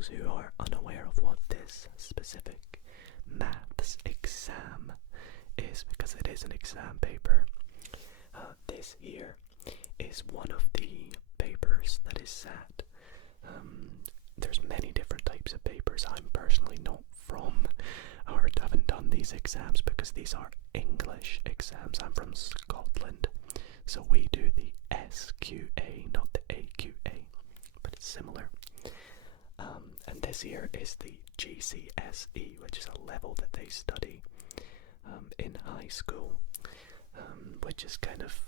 those who are unaware of what this specific maths exam is, because it is an exam paper, this here is one of the papers that is sat. There's many different types of papers. I'm personally not from, or haven't done these exams because these are English exams. I'm from Scotland, so we do the SQA, not the AQA, but it's similar. And this here is the GCSE, which is a level that they study in high school, which is kind of,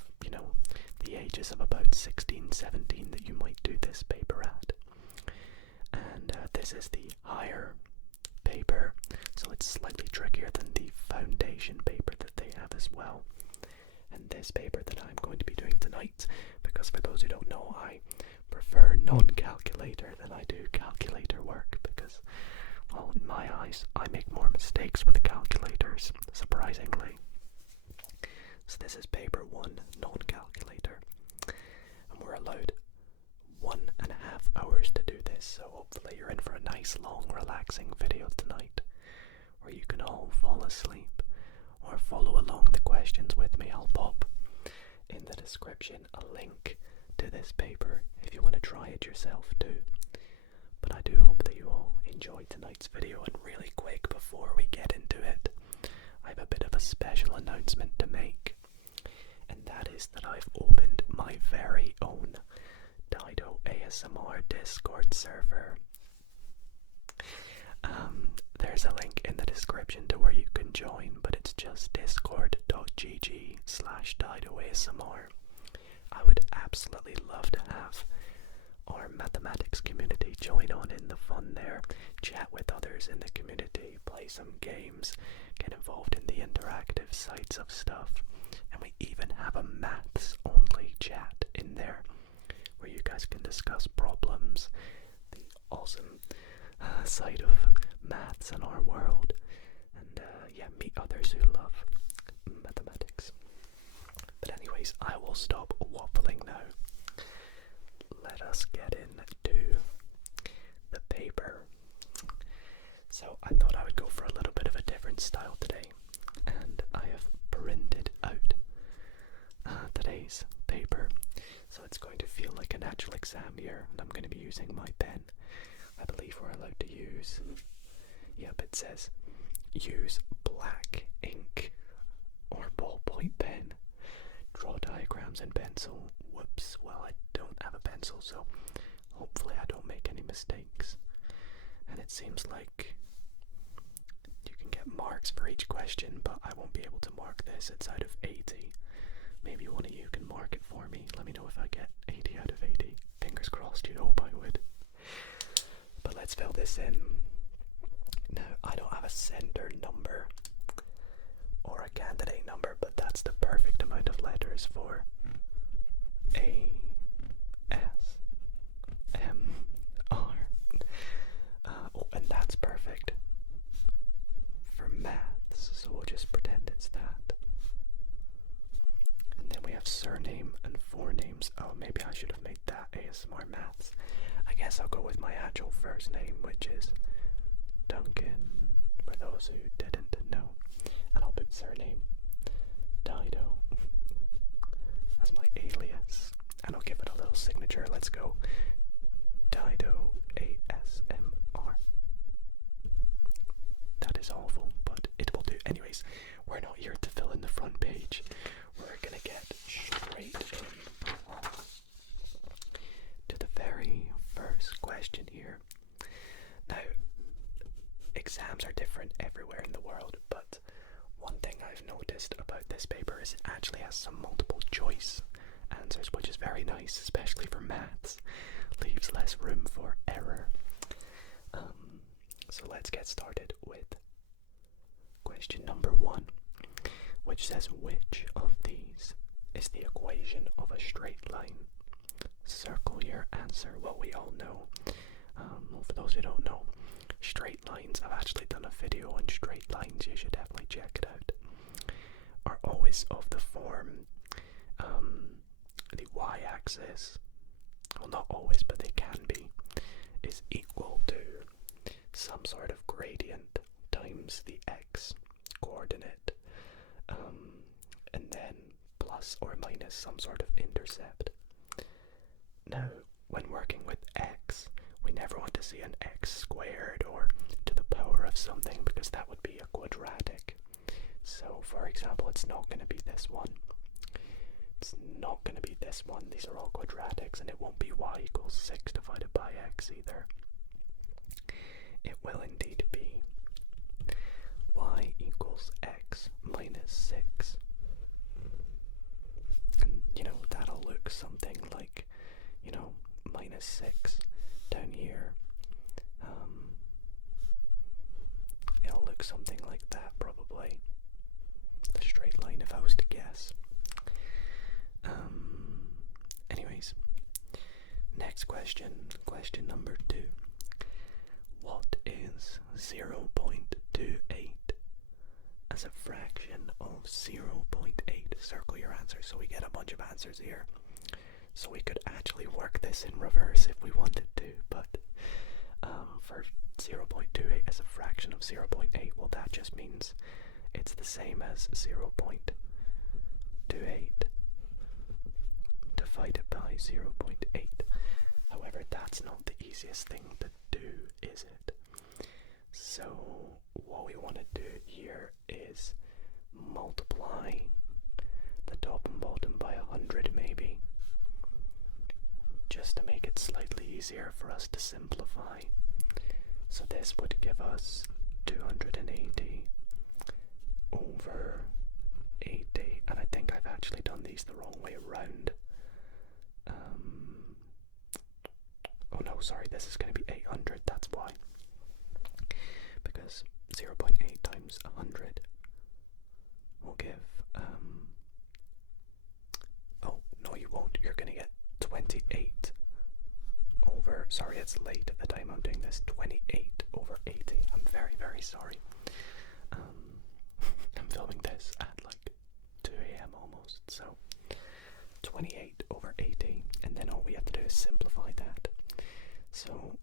the ages of about 16, 17 that you might do this paper at. And this is the higher paper, so it's slightly trickier than the foundation paper that they have as well. And this paper that I'm going to be doing tonight, because for those who don't know, I prefer non-calculator than I do calculator work, because, well, in my eyes, I make more mistakes with calculators, surprisingly. So this is paper 1, non-calculator, and we're allowed 1.5 hours to do this, so hopefully you're in for a nice, long, relaxing video tonight, where you can all fall asleep, or follow along the questions with me. I'll pop in the description a link to this paper if you want to try it yourself too. But I do hope that you all enjoyed tonight's video, and really quick before we get into it, I have a bit of a special announcement to make, and that is that I've opened my very own Dido ASMR Discord server. There's a link in the description to where you can join, but it's just discord.gg/DidoASMR. I would absolutely love to have our mathematics community join on in the fun there, chat with others in the community, play some games, get involved in the interactive sides of stuff, and we even have a maths only chat in there where you guys can discuss problems, the awesome side of maths in our world, and meet others who love mathematics. But anyways, I will stop waffling now. Let us get into the paper. So I thought I would go for a little bit of a different style today, and I have printed out today's paper, so it's going to feel like an actual exam here, and I'm going to be using my pen. I believe we're allowed to use, it says use black ink or ballpoint pen, draw diagrams in pencil. Whoops, well, I don't have a pencil, so hopefully I don't make any mistakes. And it seems like you can get marks for each question, but I won't be able to mark this. It's out of 80. Maybe one of you can mark it for me. Let me know if I get 80 out of 80. Fingers crossed, you'd hope I would. But let's fill this in. Now, I don't have a center number or a candidate number, but that's the perfect amount of letters for A, S, M, R. And that's perfect for maths, so we'll just pretend it's that. And then we have surname and forenames. Oh, maybe I should have made that ASMR maths. I guess I'll go with my actual first name, which is Duncan, for those who didn't know. And I'll put surname Dido as my alias, and I'll give it a little signature. Let's go Dido ASMR. That is awful, but it will do. Anyways, we're not here to fill in the front page. We're gonna get straight in to the very first question here. Now, exams are different everywhere in the world, but one thing I've noticed about this paper is it actually has some multiple choice answers, which is very nice, especially for maths. Leaves less room for error. So let's get started with question number 1, which says, which of these is the equation of a straight line? Circle your answer. Well, we all know, for those who don't know, straight lines, I've actually done a video on straight lines, you should definitely check it out, are always of the form, the y-axis, well, not always, but they can be, is equal to some sort of gradient times the x coordinate, and then plus or minus some sort of intercept. Now, when working with x, we never want to see an x squared or to the power of something, because that would be a quadratic. So, for example, it's not going to be this one. It's not going to be this one. These are all quadratics, and it won't be y equals 6 divided by x either. It will indeed be y equals x minus 6. And, that'll look something like, minus 6 down here. It'll look something like that, probably. The straight line, if I was to guess. Anyways, next question. Question number 2. What is 0.28 as a fraction of 0.8? Circle your answer so we get a bunch of answers here. So we could actually work this in reverse if we wanted to, but for 0.28 as a fraction of 0.8, well, that just means it's the same as 0.28 divided by 0.8. However, that's not the easiest thing to do, is it? So what we want to do here is multiply the top and bottom by 100 maybe, just to make it slightly easier for us to simplify. So this would give us 280 over 80, and I think I've actually done these the wrong way around. Oh no, sorry, this is going to be 800, that's why. Because 0.8 times 100 will give, oh, no you won't, you're going to get 28 over, sorry, it's late at the time I'm doing this, 28 over 80. I'm very, very sorry. I'm filming this at like 2 a.m. almost, so 28 over 80, and then all we have to do is simplify that. So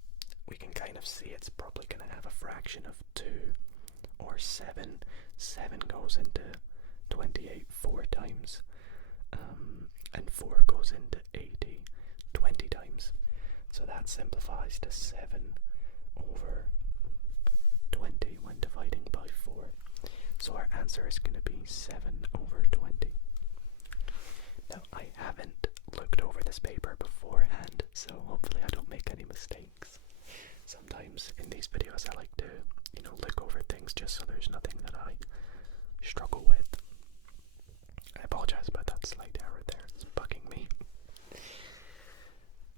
we can kind of see it's probably going to have a fraction of 2 or 7. 7 goes into 28 4 times, and 4 goes into 80 20 times. So that simplifies to 7 over 20 when dividing by 4. So our answer is going to be 7 over 20. Now, I haven't looked over this paper beforehand, so hopefully I don't make any mistakes. Sometimes in these videos I like to, look over things just so there's nothing that I struggle with. I apologize about that slight error there, it's bugging me.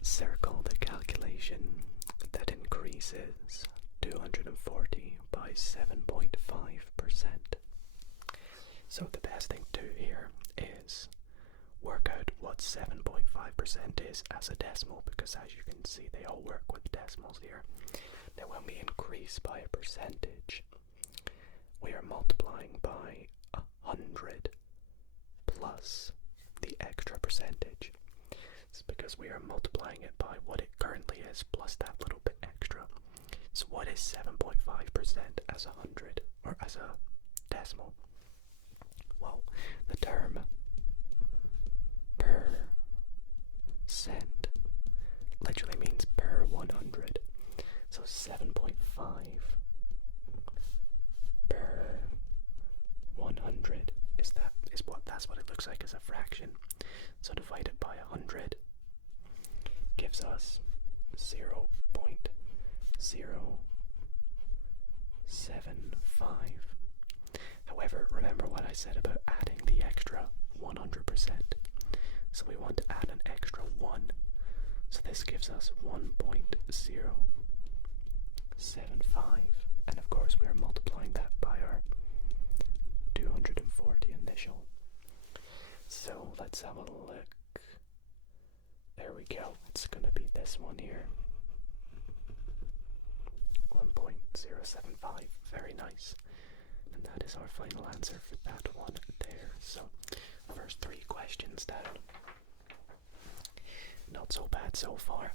Circle the calculation that increases 240 by 7.5%. So the best thing to do here is work out what 7.5% is as a decimal, because as you can see they all work with decimals here. Now when we increase by a percentage, we are multiplying by 100 plus the extra percentage. It's because we are multiplying it by what it currently is plus that little bit extra. So what is 7.5% as 100, or as a decimal? Well, the term percent literally means per 100. So 7.5 per 100 that's what it looks like as a fraction. So divided by 100 gives us 0.075. However, remember what I said about adding the extra 100%. So we want to add an extra 1. So this gives us 1.075. And of course we are multiplying that by our 240 initial. So let's have a look. There we go. It's going to be this one here. 1.075. Very nice. And that is our final answer for that one there. So, first 3 questions down. Not so bad so far.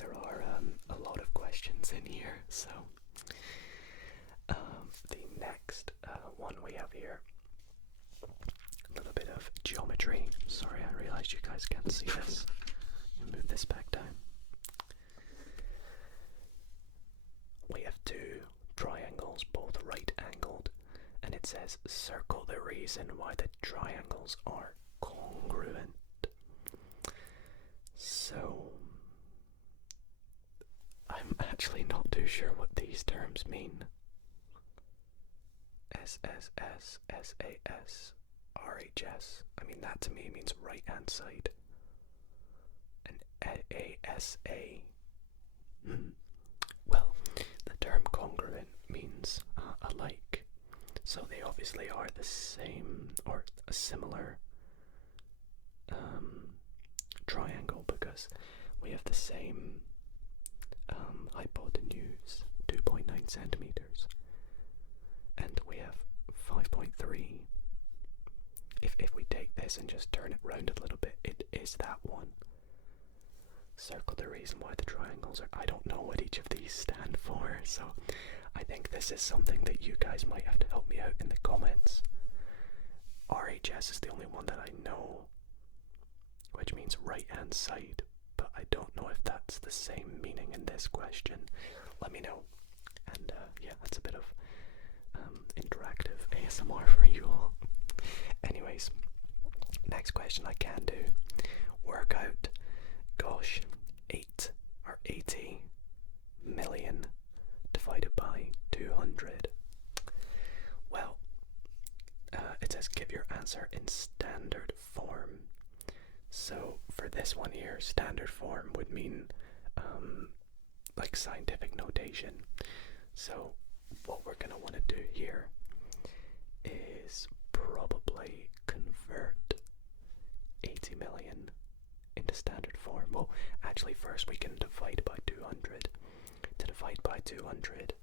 there are a lot of questions in here, so the next one we have here, a little bit of geometry. Sorry, I realized you guys can't see this. Move this back down. We have two triangles, both right angled, and it says circle the reason why the triangles are congruent. So I'm actually not too sure what these terms mean. SSS, SAS, RHS. I mean, that to me means right hand side. And ASA. Well, the term congruent means alike. So they obviously are the same or a similar triangle, because we have the same hypotenuse, 2.9 centimeters, and we have 5.3. If we take this and just turn it round a little bit, it is that one. Circle the reason why the triangles are... I don't know what each of these stand for, so I think this is something that you guys might have to help me out in the comments. RHS is the only one that I know, which means right hand side, but I don't know if that's the same meaning in this question. Let me know. And yeah, that's a bit of interactive ASMR for you all. Anyways, next question I can do. Work out, gosh, 80 million divided by 200. Well, it says give your answer in standard form. So for this one here, standard form would mean like scientific notation. So what we're going to want to do here is probably convert 80 million into standard form. Well, actually first we can divide by 200. To divide by 200,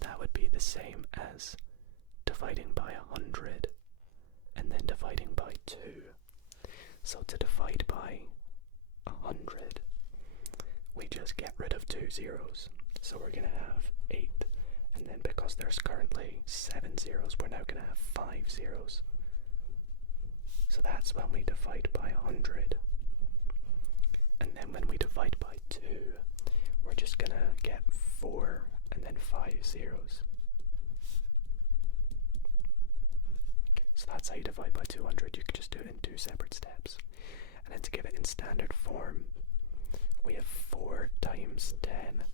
that would be the same as dividing by 100 and then dividing by 2. So to divide by 100, we just get rid of 2 zeros. So we're going to have 8. And then because there's currently 7 zeros, we're now going to have 5 zeros. So that's when we divide by 100. And then when we divide by 2, we're just going to get 4 and then 5 zeros. So that's how you divide by 200. You could just do it in 2 separate steps. And then to give it in standard form, we have 4 times 10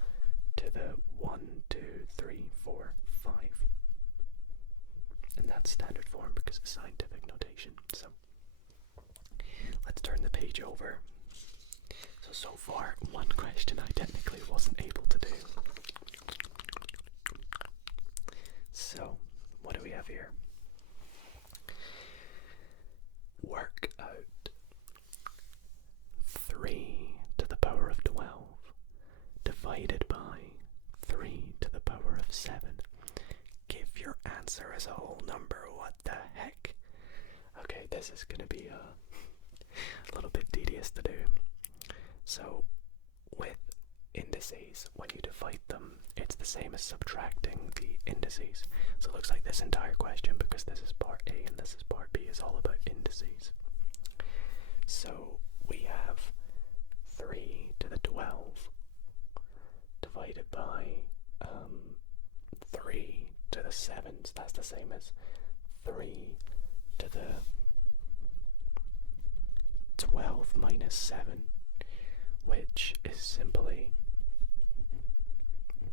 to the 1, 2, 3, 4, 5. And that's standard form because it's scientific notation. So let's turn the page over. So far, one question I technically wasn't able to do. So, what do we have here? Work out 3 to the power of 12 divided by 3 to the power of 7. Give your answer as a whole number. What the heck? Okay, this is going to be a little bit tedious to do. So, with indices, when you divide them, it's the same as subtracting the indices. So it looks like this entire question, because this is part A and this is part B, is all about indices. So we have 3 to the 12 divided by 3 to the 7s. That's the same as 3 to the 12 minus 7. Which is simply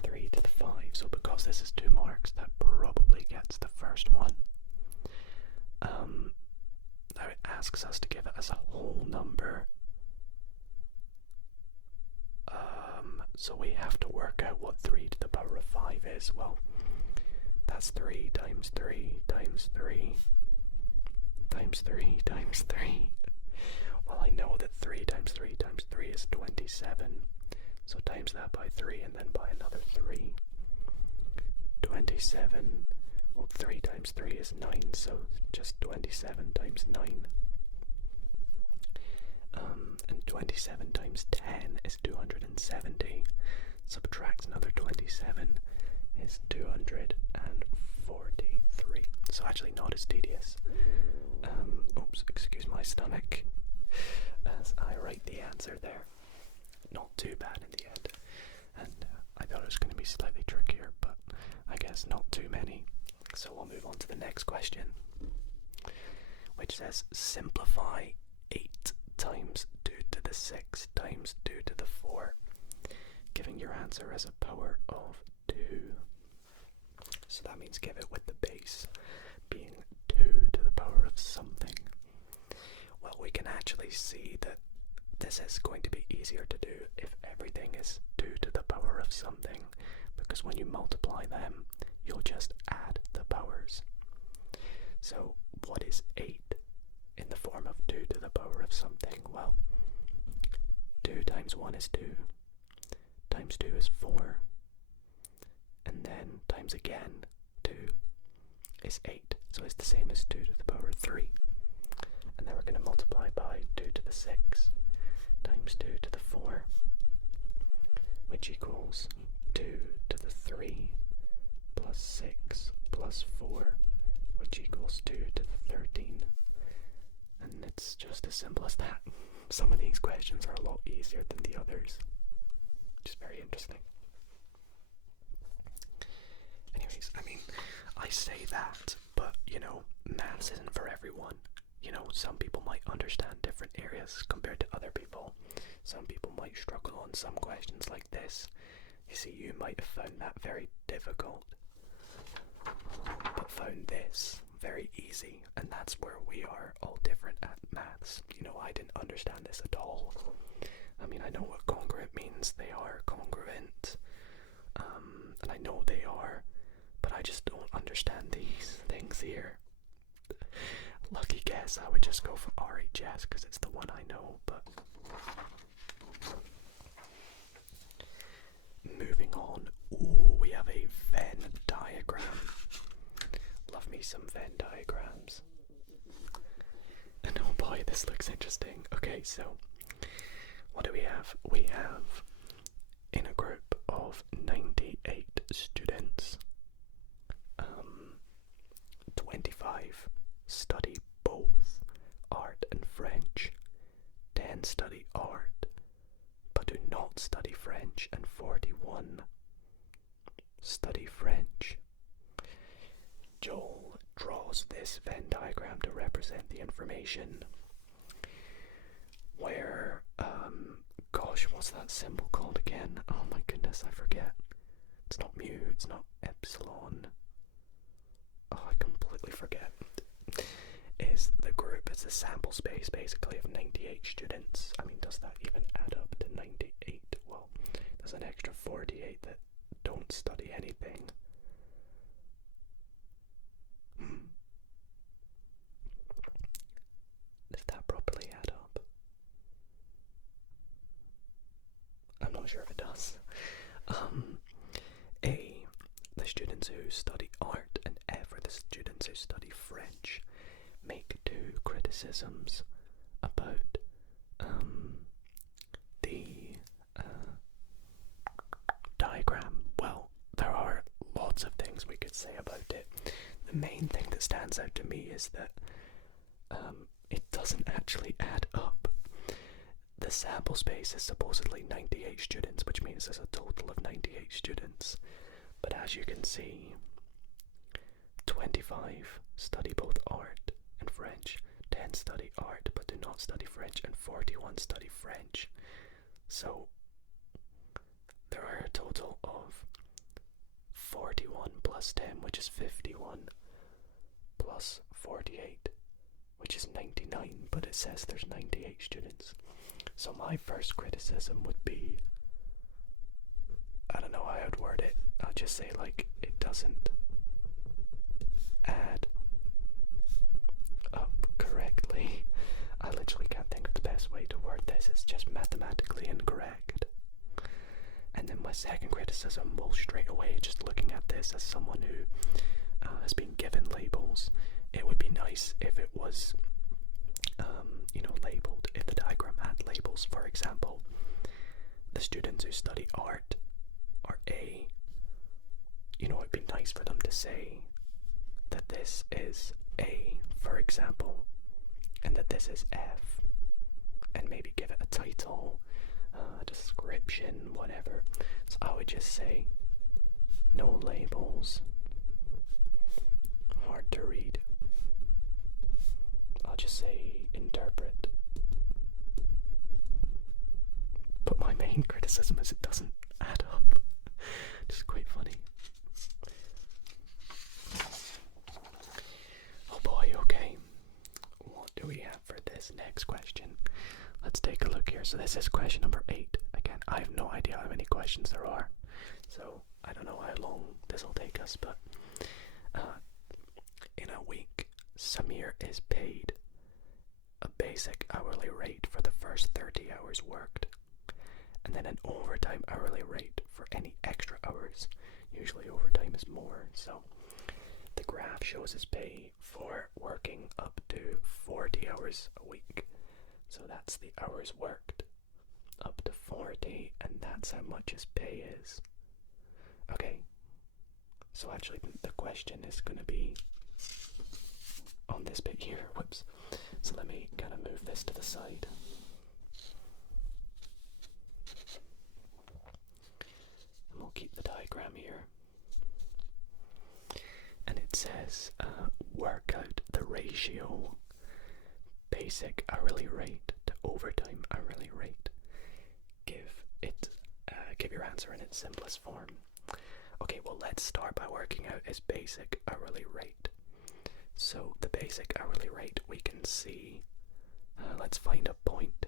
3 to the 5. So because this is 2 marks, that probably gets the first one. Now it asks us to give it as a whole number. So we have to work out what 3 to the power of 5 is. Well, that's 3 times 3 times 3 times 3 times 3. Well, I know that 3 times 3 times 3 is 27, so times that by 3 and then by another 3. 27, well, 3 times 3 is 9, so just 27 times 9. And 27 times 10 is 270. Subtract another 27 is 243. So actually not as tedious. Oops, excuse my stomach as I write the answer there. Not too bad in the end. And I thought it was going to be slightly trickier, but I guess not too many. So we'll move on to the next question, which says simplify 8 times 2 to the 6 times 2 to the 4, giving your answer as a power of 2. So that means give it with the base being 2 to the power of something. Well, we can actually see that this is going to be easier to do if everything is 2 to the power of something, because when you multiply them, you'll just add the powers. So what is 8 in the form of 2 to the power of something? Well, 2 times 1 is 2, times 2 is 4, and then times again 2 is 8, so it's the same as 2 to the power of 3. And then we're going to multiply by 2 to the 6 times 2 to the 4, which equals 2 to the 3 plus 6 plus 4, which equals 2 to the 13. And it's just as simple as that. Some of these questions are a lot easier than the others, which is very interesting. Anyways, I mean, I say that, but, you know, maths isn't for everyone. You know, some people might understand different areas compared to other people. Some people might struggle on some questions like this. You see, you might have found that very difficult, but found this very easy, and that's where we are all different at maths. You know, I didn't understand this at all. I mean, I know what congruent means. They are congruent, and I know they are, but I just don't understand these things here. Lucky guess, I would just go for RHS because it's the one I know, but moving on. Ooh, we have a Venn diagram. Love me some Venn diagrams. And oh boy, this looks interesting. Okay, so what do we have? We have, in a group of 98 students, 25 study both art and French, 10 study art but do not study French, and 41 study French. Joel draws this Venn diagram to represent the information where, gosh, what's that symbol called again? Oh my goodness, I forget. It's not mu, it's not epsilon. Oh, I completely forget. Is the group, it's a sample space basically of 98 students. I mean, does that even add up to 98? Well, there's an extra 48 that don't study anything. Does that properly add up? I'm not sure if it does. A, the students who study art, and F are the students who study French. Make 2 criticisms about the diagram. Well, there are lots of things we could say about it. The main thing that stands out to me is that it doesn't actually add up. The sample space is supposedly 98 students, which means there's a total of 98 students. But as you can see, 25 study both art and French, 10 study art but do not study French, and 41 study French. So there are a total of 41 plus 10, which is 51, plus 48, which is 99, but it says there's 98 students. So my first criticism would be, I don't know how I'd word it, I'll just say like, it doesn't add up correctly. I literally can't think of the best way to word this. It's just mathematically incorrect. And then my second criticism, well, straight away, just looking at this as someone who has been given labels, it would be nice if it was labeled. If the diagram had labels, for example, the students who study art are A, it'd be nice for them to say that this is A, for example, and that this is F, and maybe give it a title, a description, whatever. So I would just say no labels, hard to read. I'll just say interpret. But my main criticism is it doesn't add up. It's quite funny. Oh boy, okay. What do we have for this next question? Let's take a look here. So this is question number 8. Again, I have no idea how many questions there are. So I don't know how long this will take us, but in a week, Samir is paid a basic hourly rate for the first 30 hours worked, and then an overtime hourly rate for any extra hours. Usually overtime is more, so the graph shows his pay for working up to 40 hours a week. So that's the hours worked up to 40, and that's how much his pay is. Okay, so actually the question is going to be on this bit here. Whoops. So let me kind of move this to the side. And we'll keep the diagram here. And it says, work out the ratio basic hourly rate to overtime hourly rate. Give your answer in its simplest form. Okay, well, let's start by working out his basic hourly rate. So the basic hourly rate we can see, let's find a point.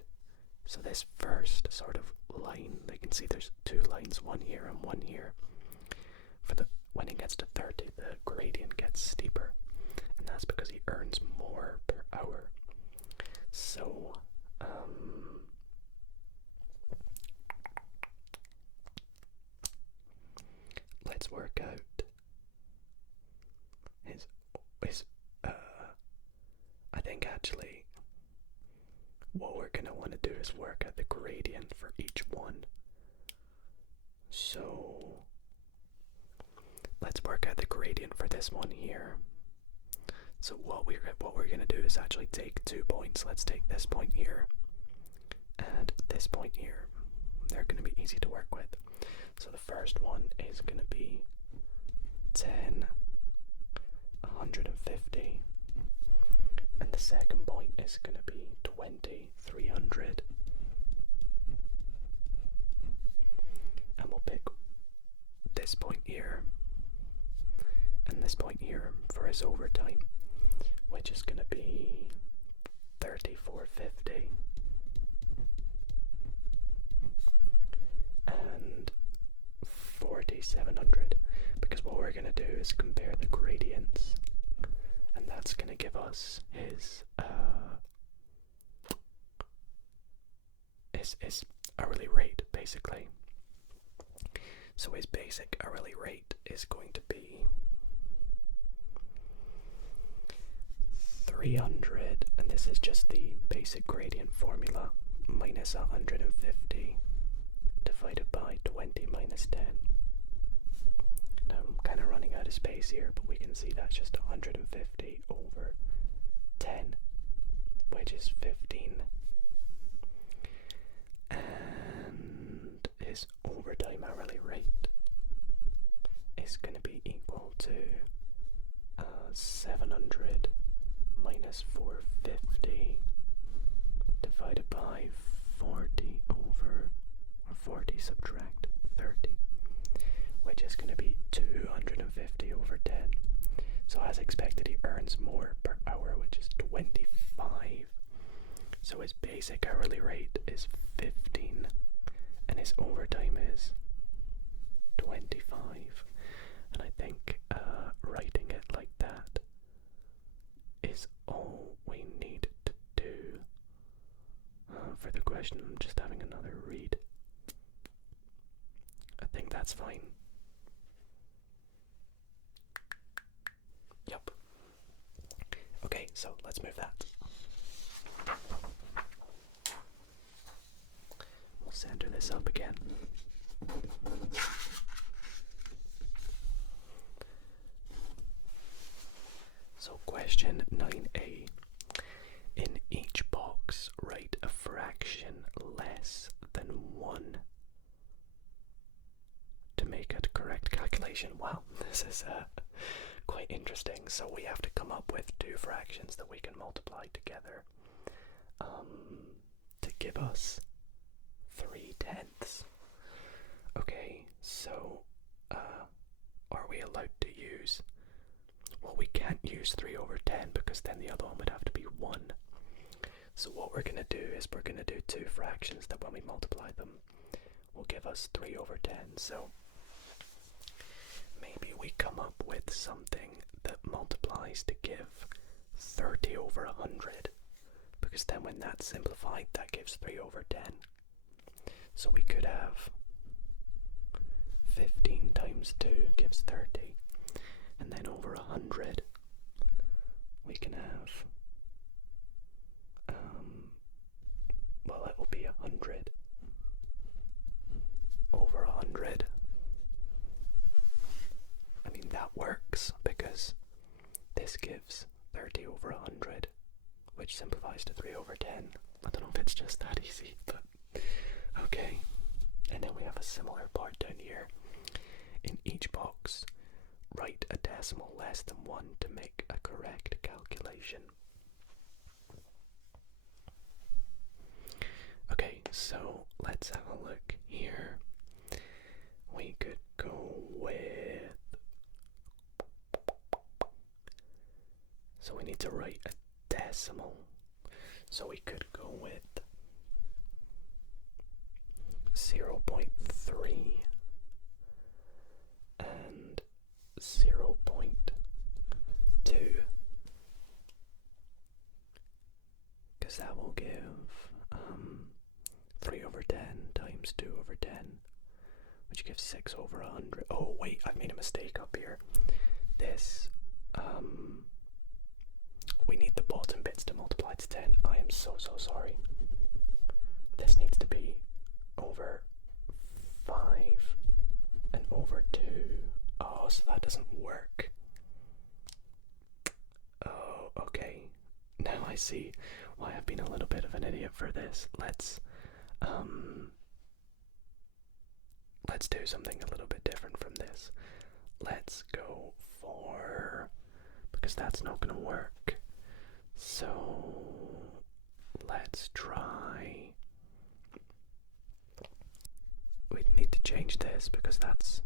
So this first sort of line, they can see there's 2 lines, one here and one here. When it gets to 30, the gradient gets steeper, and that's because he earns more per hour. So, let's work out his I think actually what we're going to want to do is work out the gradient for each one. So let's work out the gradient for this one here. So what we're going to do is actually take 2 points. Let's take this point here and this point here. They're going to be easy to work with. So the first one is going to be 10, 150. And the second point is going to be 20, 300. And we'll pick this point here and this point here for his overtime, which is going to be 3450 and 4700, because what we're going to do is compare the gradients, and that's going to give us his hourly rate, basically. So his basic hourly rate is going to be 300, and this is just the basic gradient formula, minus 150 divided by 20 minus 10. Now I'm kind of running out of space here, but we can see that's just 150 over 10, which is 15. And his overtime hourly rate is going to be equal to 700 minus 450 divided by 40 over, or 40 subtract 30, which is going to be 250 over 10. So as expected, he earns more per hour, which is 25. So his basic hourly rate is 15, and his overtime is 25. And I think writing it like that is all we need to do for the question. I'm just having another read. I think that's fine. Yep. Okay, so let's move that. center this up again. So question 9a. In each box, write a fraction less than 1 to make a correct calculation. Wow, this is quite interesting. So we have to come up with two fractions that we can multiply together to give us 3/10. Okay, so are we allowed to use... Well, we can't use 3/10 because then the other one would have to be 1. So what we're going to do is we're going to do two fractions that when we multiply them will give us 3/10. So maybe we come up with something that multiplies to give 30/100, because then when that's simplified, that gives 3/10. So we could have 15 times 2 gives 30, and then over 100 we can have well, it will be 100 over 100. I mean, that works because this gives 30/100, which simplifies to 3/10. I don't know if it's just that easy, but okay. And then we have a similar part down here. In each box, write a decimal less than 1 to make a correct calculation. Okay, so let's have a look here. We could go with... So we need to write a decimal. So we could go with 0.3 and 0.2, because that will give 3/10 times 2/10, which gives 6/100. Oh wait, I've made a mistake up here. This we need the bottom bits to multiply to 10. I am so sorry. This needs to be over 5 and over 2. Oh, so that doesn't work. Oh, okay. Now I see why I've been a little bit of an idiot for this. Let's do something a little bit different from this. Let's go for... because that's not going to work. So let's try... We need to change this because that's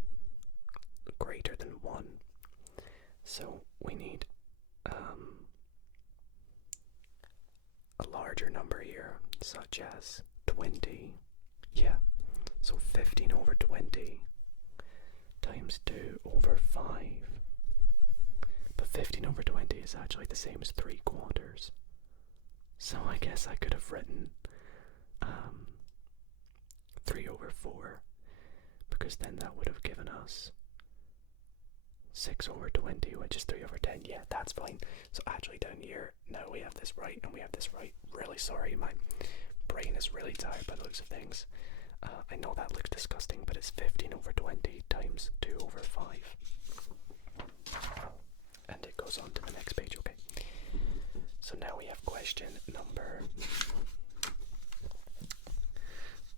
greater than 1. So we need a larger number here, such as 20. Yeah, so 15/20 times 2/5. But 15/20 is actually the same as 3/4. So I guess I could have written 3/4, because then that would have given us 6/20, which is 3/10. Yeah, that's fine. So actually down here, now we have this right and we have this right. Really sorry, my brain is really tired by the looks of things. I know that looks disgusting, but it's 15/20 times 2/5. And it goes on to the next page, okay. So now we have question number...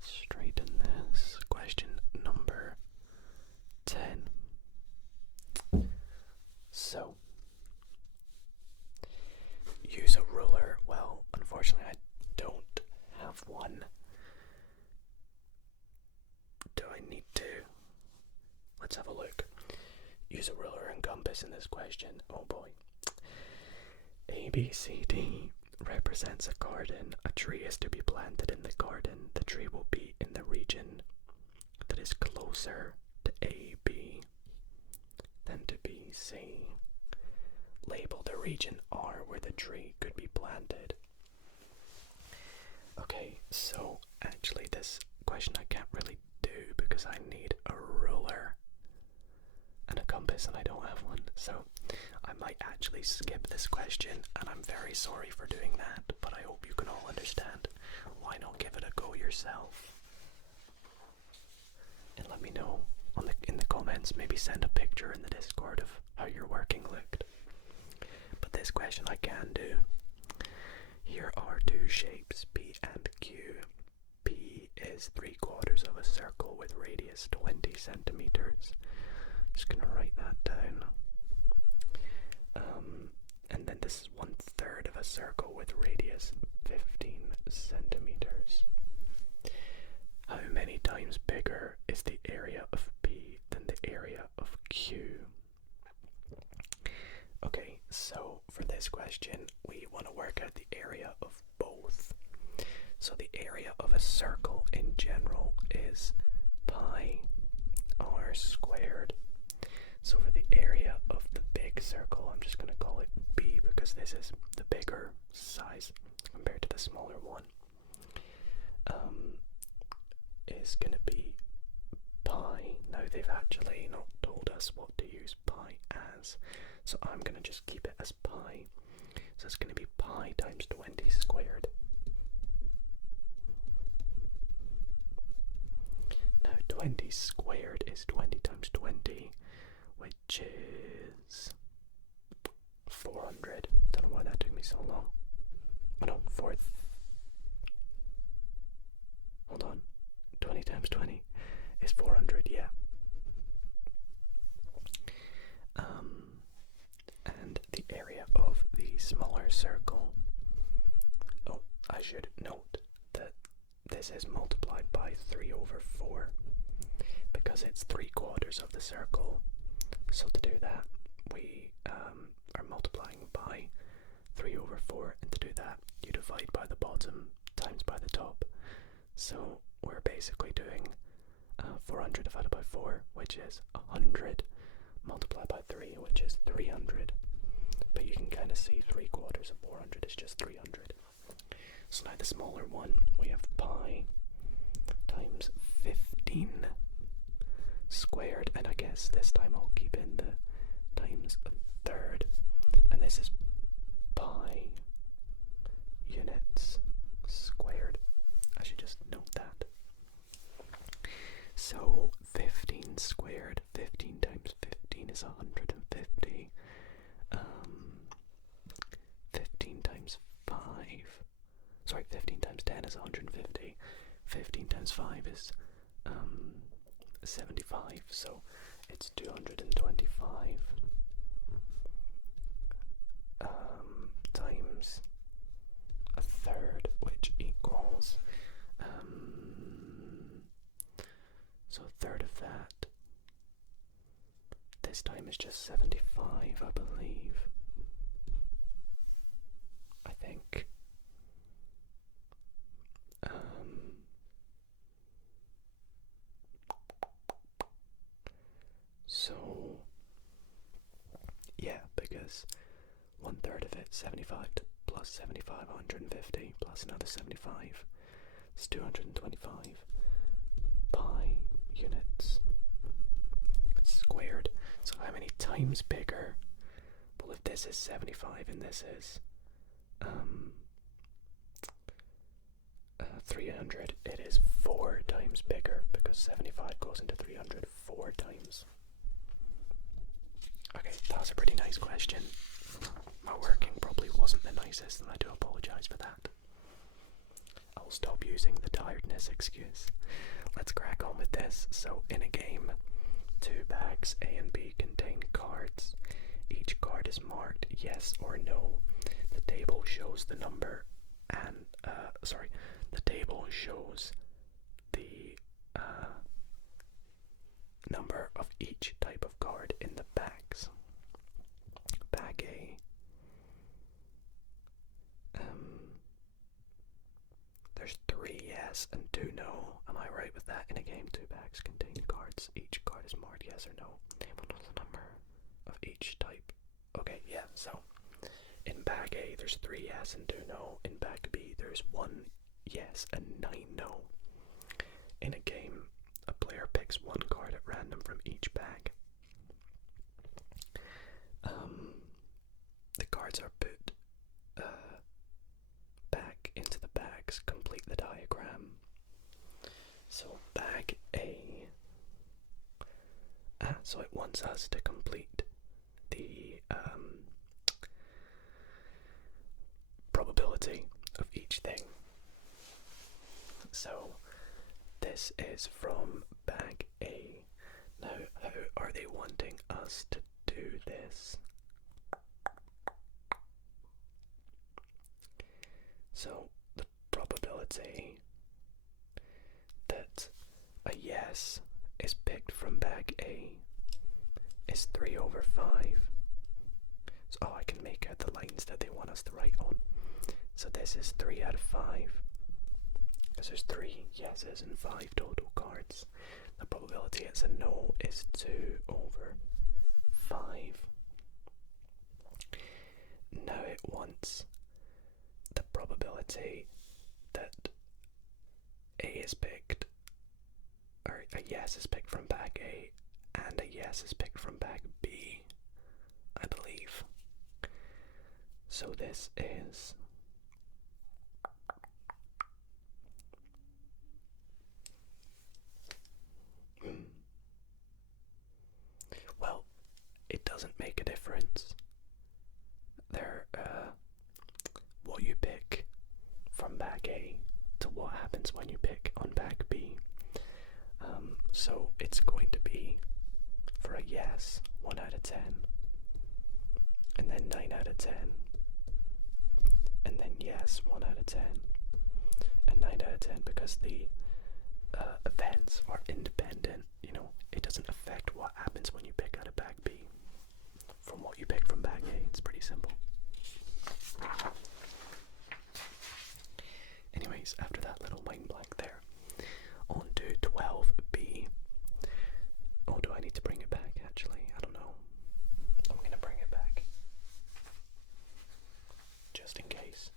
Straighten this. Question number 10. So, use a ruler. Well, unfortunately I don't have one. Do I need to? Let's have a look. Use a ruler and compass in this question. Oh boy. A, B, C, D represents a garden. A tree is to be planted in the garden. The tree will be in the region that is closer to A, B than to B, C. Label the region R where the tree could be planted. Okay, so actually this question I can't really do because I need a ruler and a compass and I don't have one, so I might actually skip this question, and I'm very sorry for doing that, but I hope you can all understand. Why not give it a go yourself? questions. Maybe send a picture in the Discord of how your working looked. But this question I can do. Here are two shapes, P and Q. P is 3/4 of a circle with radius 20 centimeters. Just gonna write that down. And then this is 1/3 of a circle with radius 15 centimeters. How many times bigger is the area of P than the area of Q? Okay, so for this question, we want to work out the area of both. So the area of a circle in general is pi r squared. So for the area of the big circle, I'm just going to call it B because this is the bigger size compared to the smaller one, is going to be pi. Now they've actually not told us what to use pi as, so I'm going to just keep it as pi. So it's going to be pi times 20 squared. Now 20 squared is 20 times 20, which is 400. Don't know why that took me so long. Oh no, hold on. 20 times 20 is 400, yeah. And the area of the smaller circle. Oh, I should note that this is multiplied by 3/4 because it's 3/4 of the circle. So to do that, we are multiplying by 3/4, and to do that, you divide by the bottom times by the top. So we're basically doing 400 divided by 4, which is 100, multiplied by 3, which is 300. But you can kind of see 3/4 of 400 is just 300. So now the smaller one, we have pi times 15 squared, and I guess this time I'll keep in the times a third, and this is pi units squared. I should just note that. So 15 squared, 15 times 15 is 150. 15 times 15 times 10 is 150. 15 times 5 is 75, so it's 225 times a third, which equals so a third of that this time is just 75, I believe. I think so yeah, because 1/3 of it, 75 plus 75, 150 plus another 75, it's 225 pi units squared. So how many times bigger? Well, if this is 75 and this is 300, it is 4 times bigger because 75 goes into 300 4 times. Okay, that was a pretty nice question. My working probably wasn't the nicest, and I do apologise for that. I'll stop using the tiredness excuse. Let's crack on with this. So in a game, 2 bags A and B contain cards. Each card is marked yes or no. The table shows the number and the table shows the number of each type of card in the bags. Bag A, there's 3 yes and 2 no. Am I right with that? In a game, 2 bags contain cards. Each card is marked yes or no. Table knows the number of each type. Okay, yeah, so in bag A there's 3 yes and 2 no. In bag B there's 1 yes and 9 no. In a game, a player picks 1 card at random from each bag. The cards are put back into the bags. Complete the diagram. So bag A So it wants us to complete the probability of each thing. So this is from bag A. Now, how are they wanting us to do this? So the probability that a yes is picked from bag A is 3 over 5. So I can make out the lines that they want us to write on. So this is 3 out of 5. Because there's 3 yeses and 5 total cards. The probability it's a no is 2 over 5. Now it wants the probability that A is picked, or a yes is picked from bag A, and a yes is picked from bag B, I believe. So this is well, it doesn't make a difference. What you pick from bag A to what happens when you pick on bag B. So it's going to be, for a yes, 1 out of 10, and then 9 out of 10, and then yes, 1 out of 10, and 9 out of 10, because the events are independent. You know, it doesn't affect what happens when you pick out of bag B from what you pick from bag A. It's pretty simple. Anyways, after that little mind blank there, on to 12B. Oh, do I need to bring it back actually? I don't know. I'm gonna bring it back. Just in case.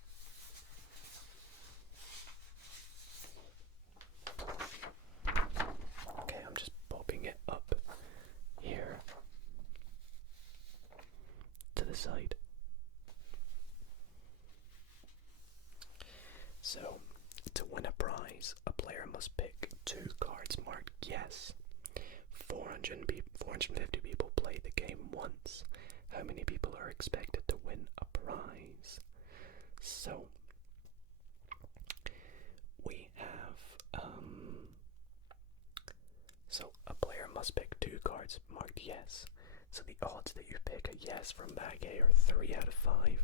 Okay, I'm just popping it up here to the side. So, to win a prize, a player must pick 2 cards marked yes. 450 people play the game once. How many people are expected to win a prize? So, we have, so a player must pick 2 cards marked yes. So the odds that you pick a yes from bag A are 3 out of 5.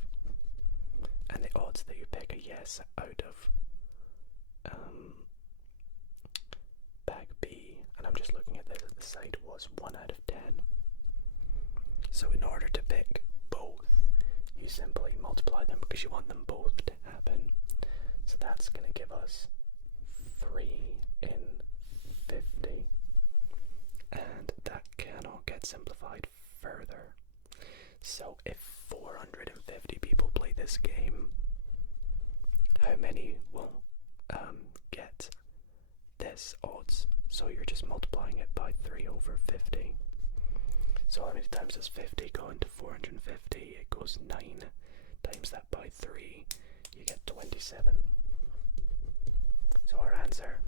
And the odds that you pick a yes out of bag B, and I'm just looking at this at the side, was 1 out of 10. So in order to pick both, you simply multiply them because you want them both to happen. So that's going to give us 3 in 50. And that cannot get simplified further. So if 450 people play this game, how many will get this odds? So you're just multiplying it by 3 over 50. So how many times does 50 go into 450? It goes 9 times that by 3. You get 27. So our answer,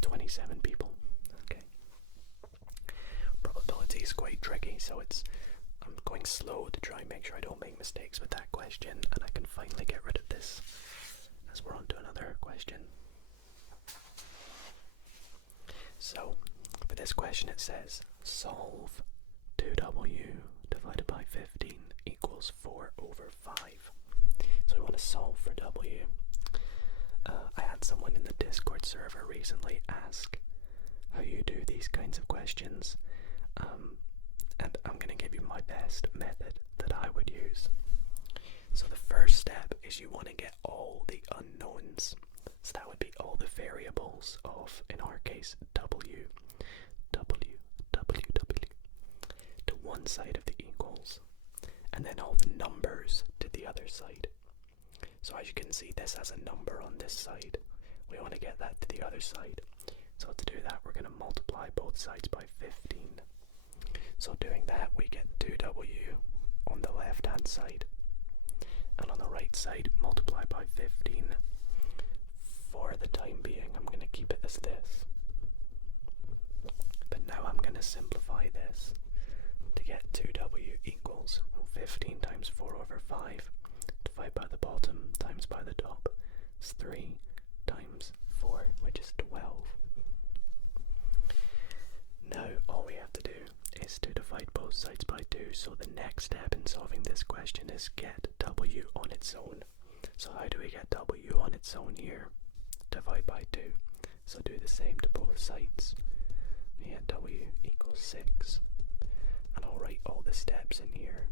27 people. Okay. Probability is quite tricky, so I'm going slow to try and make sure I don't make mistakes with that question, and I can finally get rid of this as we're on to another question. So, for this question it says, solve 2w divided by 15 equals 4 over 5. So we want to solve for w. I had someone in the Discord server recently ask how you do these kinds of questions, and I'm going to give you my best method that I would use. So the first step is you want to get all the unknowns. So that would be all the variables of, in our case, w, to one side of the equals, and then all the numbers to the other side. So as you can see, this has a number on this side. We want to get that to the other side. So to do that, we're going to multiply both sides by 15. So doing that, we get 2w on the left hand side, and on the right side, multiply by 15. For the time being, I'm going to keep it as this. But now I'm going to 15 times 4 over 5. Divide by the bottom times by the top. It's 3 times 4, which is 12. Now all we have to do is to divide both sides by 2, so the next step in solving this question is get W on its own. So how do we get W on its own here? Divide by 2. So do the same to both sides. We get W equals 6. And I'll write all the steps in here.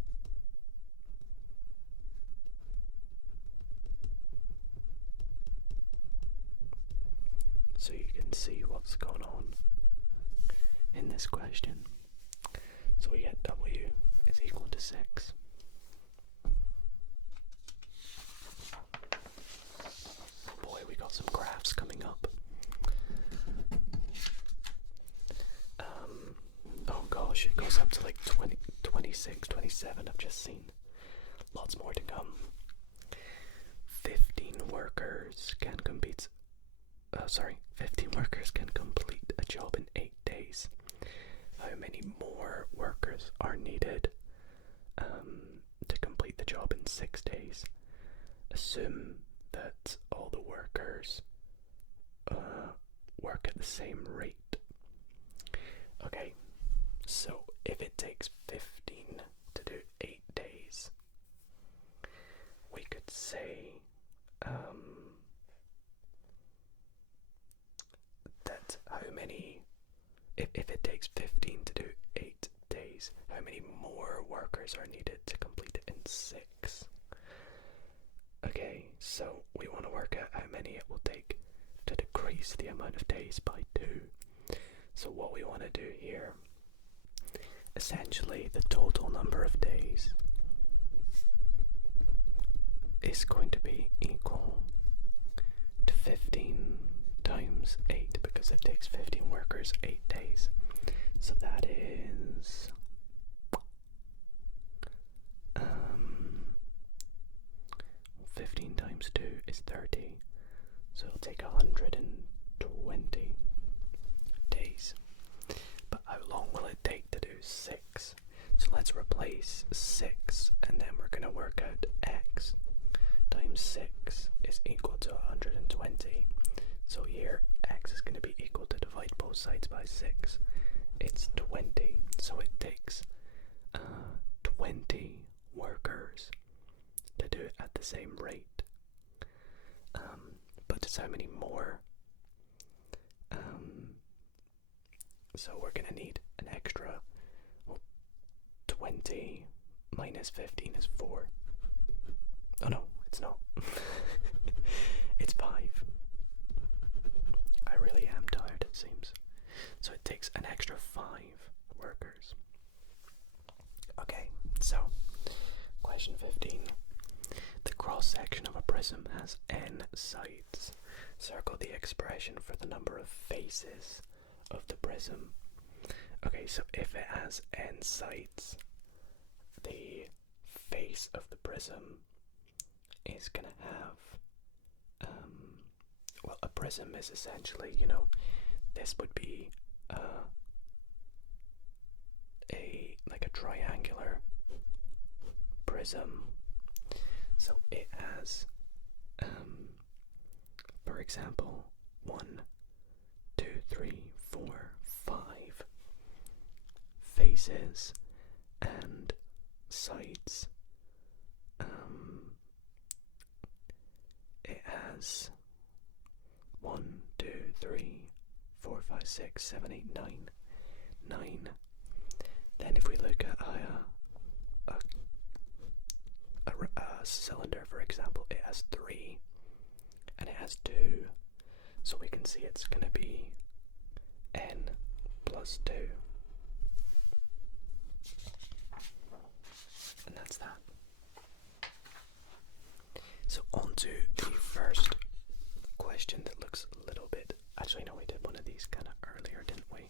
So you can see what's going on in this question. So we get W is equal to 6. Boy, we got some graphs coming up. Oh gosh, it goes up to like 20, 26, 27, I've just seen. Lots more to come. 15 workers can complete a job in 8 days. How many more workers are needed to complete the job in 6 days? Assume that all the workers work at the same rate. Okay, so if it takes 15 to do 8 days, we could say that how many, if it takes 15 to do 8 days, how many more workers are needed to complete it in 6? Okay, so we want to work out how many it will take to decrease the amount of days by 2. So what we want to do here, essentially the total number of days is going to be equal to 15 times 8, because it takes 15 workers 8 days. So that is 15 times 2 is 30. So it'll take 120 days. But how long will it take to do 6? So let's replace 6, and then we're going to work out x times 6 is equal to 120. So here x is going to be equal to divide both sides by 6. It's 20. So it takes 20 workers to do it at the same rate. But it's how many more? So we're going to need an extra, 20 minus 15 is 4. Oh no, it's not. It's 5. I really am tired, it seems. So it takes an extra 5 workers. Okay, so question 15. The cross-section of a prism has n sides. Circle the expression for the number of faces of the prism. Okay, so if it has n sides, the face of the prism is going to have, well, a prism is essentially, this would be like a triangular prism. So it has, for example, 1, 2, 3, 4, 5 faces and sides. It has 1, 2, 3, 4, 5, 6, 7, 8, 9. Then if we look at a cylinder, for example, it has 3 and it has 2. So we can see it's going to be n plus 2. And that's that. So on to the first question that looks a little bit... Actually, no, we did one of these kind of earlier, didn't we?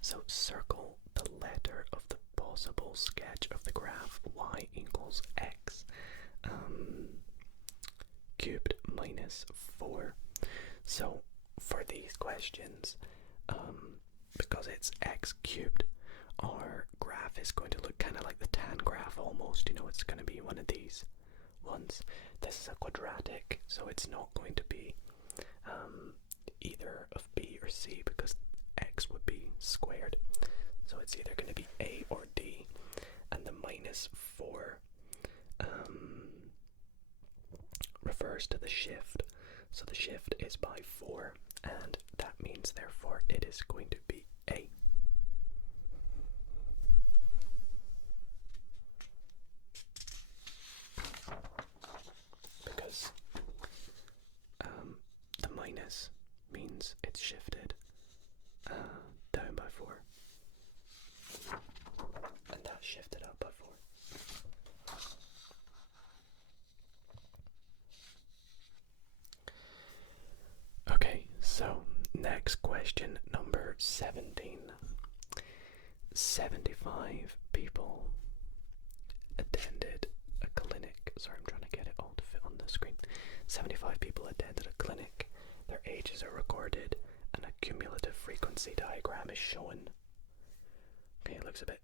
So circle the letter of the possible sketch of the graph y equals x cubed minus 4. So for these questions, because it's x cubed, our graph graph is going to look kind of like the tan graph almost. You know, it's going to be one of these ones. This is a quadratic, so it's not going to be either of B or C because X would be squared. So it's either going to be A or D, and the -4 refers to the shift. So the shift is by 4, and that means therefore it is going to be A. Because the minus means it's shifted down by 4, and that's shifted up by 4. Okay, so next question, number 17. 75 people attended a clinic. Sorry, I'm trying to get it all to fit on the screen. 75 people attended a clinic. Their ages are recorded, and a cumulative frequency diagram is shown. Okay, it looks a bit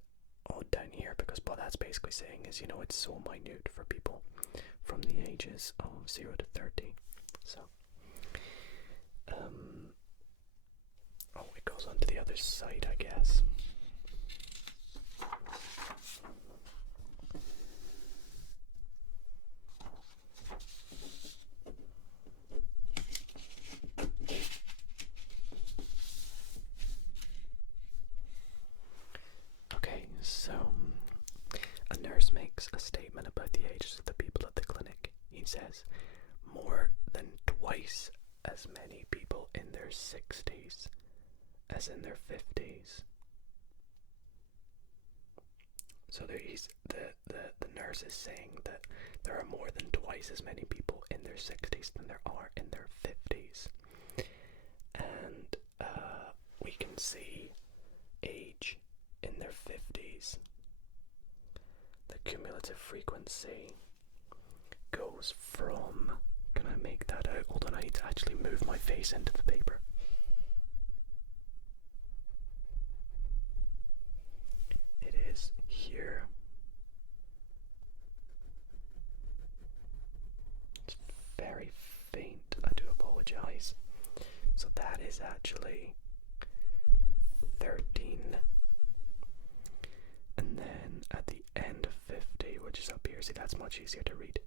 odd down here because what that's basically saying is, you know, it's so minute for people from the ages of 0 to 30. So, it goes on to the other side, I guess. Okay, so a nurse makes a statement about the ages of the people at the clinic. He says, more than twice as many people in their 60s as in their 50s. So the nurse is saying that there are more than twice as many people in their 60s than there are in their 50s. And we can see age in their 50s. The cumulative frequency goes from... Can I make that out? Hold on, I need to actually move my face into the paper. It is here. It's very faint, I do apologize. So that is actually 13. And then at the end of 50, which is up here, see that's much easier to read.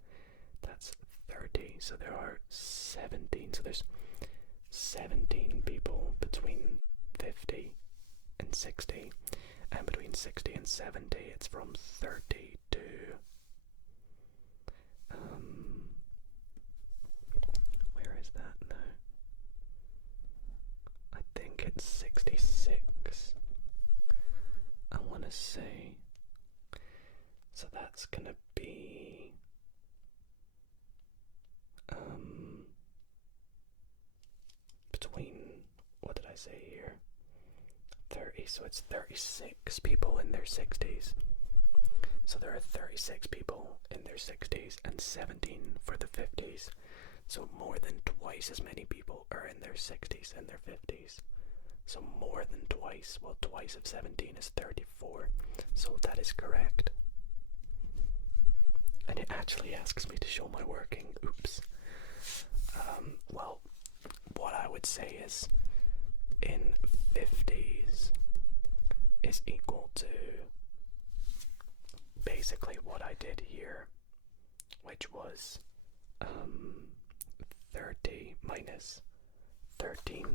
That's 30, so there are 17, so there's 17 people between 50 and 60, and between 60 and 70 it's from 30 to where is that now? I think it's 66, I want to say. So that's gonna be between, what did I say here? 30, so it's 36 people in their 60s. So there are 36 people in their 60s and 17 for the 50s. So more than twice as many people are in their 60s and their 50s. So more than twice, well, twice of 17 is 34. So that is correct. And it actually asks me to show my working. Oops. Well, what I would say is in 50s is equal to basically what I did here, which was 30 minus 13,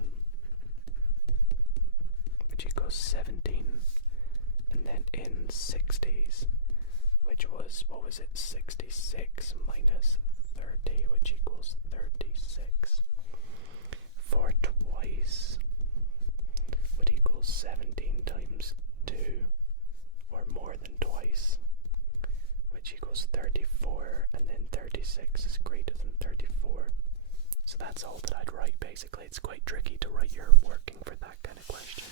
which equals 17, and then in 60s, which was, what was it, 66 minus 30, which equals 36. For twice would equal 17 times 2, or more than twice, which equals 34, and then 36 is greater than 34. So that's all that I'd write, basically. It's quite tricky to write your working for that kind of question.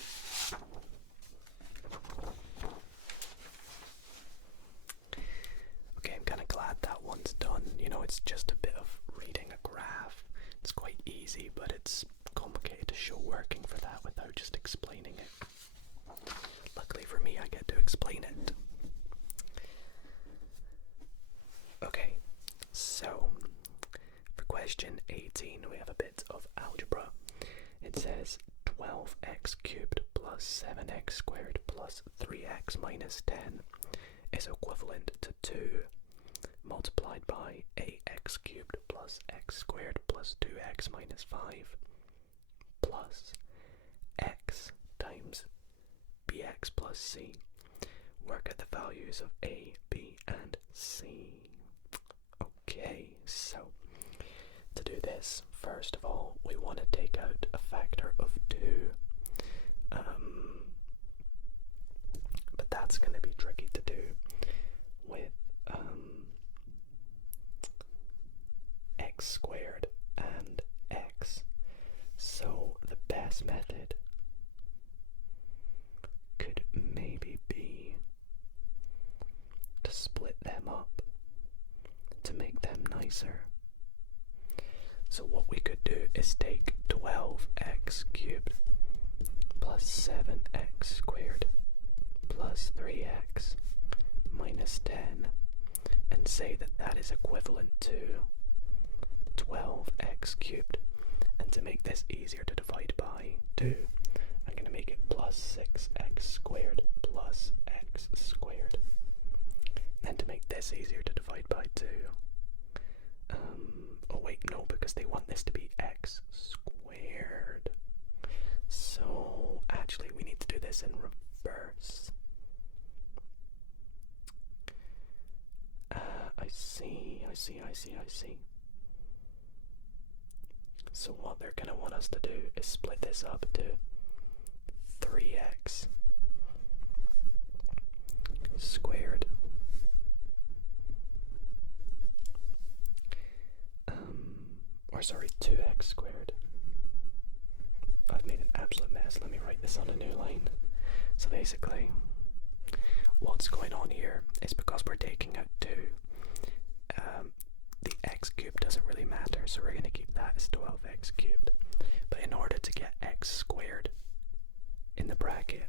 Okay, I'm kind of glad that one's done. You know, it's just a bit of reading a graph. It's quite easy, but it's complicated to show working for that without just explaining it. Luckily for me, I get to explain it. Okay, so for question 18, we have a bit of algebra. It says 12x cubed plus 7x squared plus 3x minus 10 is equivalent to 2 multiplied by ax cubed plus x squared plus 2x minus 5 plus x times bx plus c. Work at the values of a, b, and c. Okay, so to do this, first of all, we want to take out a factor of 2. But that's going to be tricky to do with x squared and x. So the best method could maybe be to split them up to make them nicer. So what we could do is take 12x cubed plus 7x squared plus 3x minus 10 and say that that is equivalent to 12x cubed. And to make this easier to divide by 2, I'm going to make it plus 6x squared plus x squared. And then to make this easier to divide by 2, oh wait, no, because they want this to be x squared. So actually we need to do this in reverse. I see. So what they're going to want us to do is split this up to 3x squared or sorry, 2x squared. I've made an absolute mess. Let me write this on a new line. So basically, what's going on here is because we're taking out 2, the x cubed doesn't really matter, so we're going to keep that as 12x cubed. But in order to get x squared in the bracket,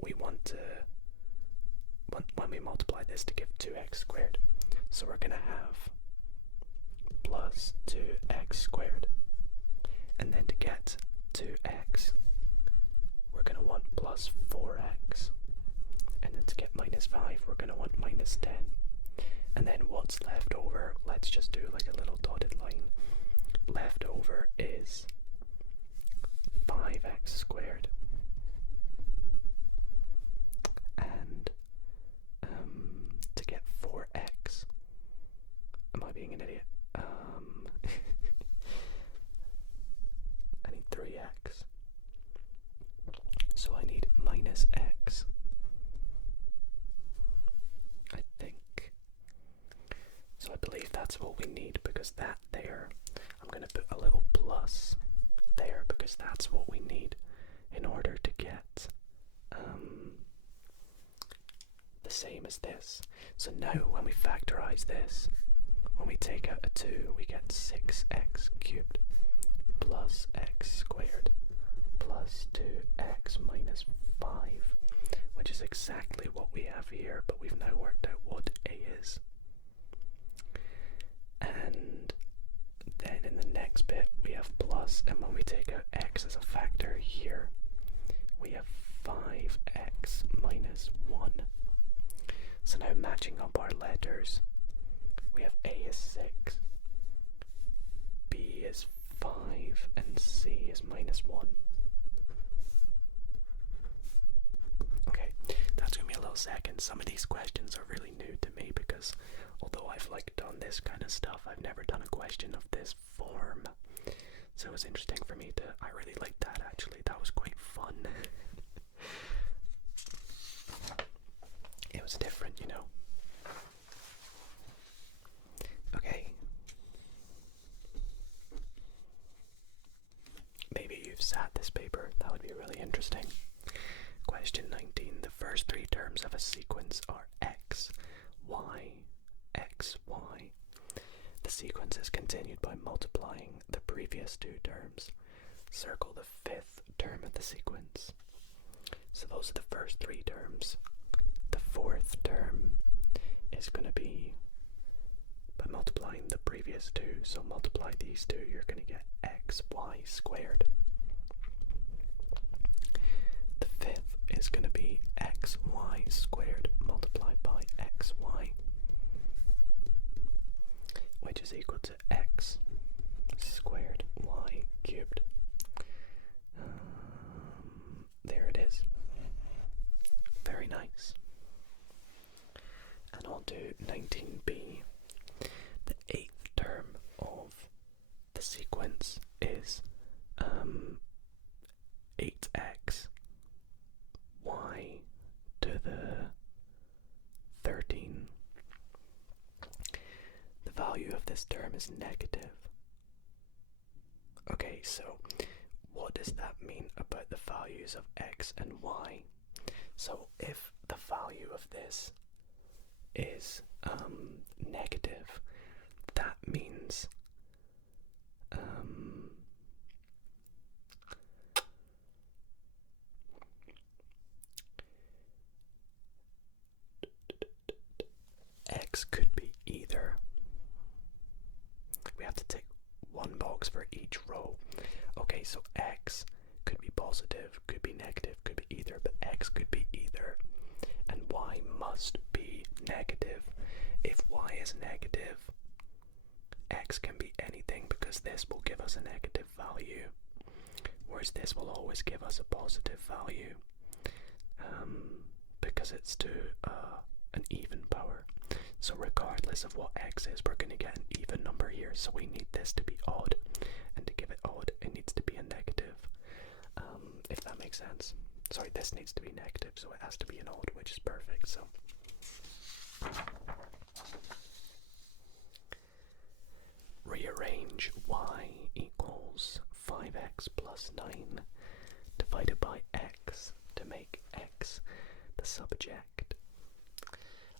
we want to, when we multiply this to give 2x squared, so we're going to have plus 2x squared. And then to get 2x, we're going to want plus 4x. And then to get minus 5, we're going to want minus 10. And then what's left over, let's just do like a little dotted line. Left over is 5x squared. And to get 4x, am I being an idiot? I need 3x. So I need minus x. I think. So I believe that's what we need, because that there, I'm going to put a little plus there because that's what we need in order to get the same as this. So now when we factorize this, when we take out a 2, we get 6x cubed plus x squared plus 2x minus 5, which is exactly what we have here, but we've now worked out what a is. And then in the next bit we have plus, and when we take out x as a factor here, we have 5x minus 1. So now matching up our letters, we have a is 6, b is 5, and c is minus 1. Okay, that's going to be a little second. Some of these questions are really new to me because although I've done this kind of stuff, I've never done a question of this form. So it was interesting for me to, I really liked that actually. That was quite fun. It was different, you know. Okay. Maybe you've sat this paper. That would be really interesting. Question 19. The first 3 terms of a sequence are x, y, x, y. The sequence is continued by multiplying the previous 2 terms. circle the fifth term of the sequence. So those are the first three terms. The fourth term is going to be by multiplying the previous two. So multiply these two, you're going to get xy squared. The fifth is going to be xy squared multiplied by xy, which is equal to x squared y cubed. There it is. Very nice. And on to 19b. The eighth term of the sequence is 8x y to the 13. The value of this term is negative. Okay, so what does that mean about the values of x and y? So if the value of this is negative, that means x could be either. We have to take one box for each row. Okay, so x could be positive, could be negative, could be either, but x could be either, and y must be negative. If y is negative, x can be anything, because this will give us a negative value, whereas this will always give us a positive value, because it's to an even power. So regardless of what x is, we're going to get an even number here, so we need this to be odd, and to give it odd, it needs to be a negative, if that makes sense. Sorry, this needs to be negative, so it has to be an odd, which is perfect. So rearrange y equals 5x plus 9 divided by x to make x the subject.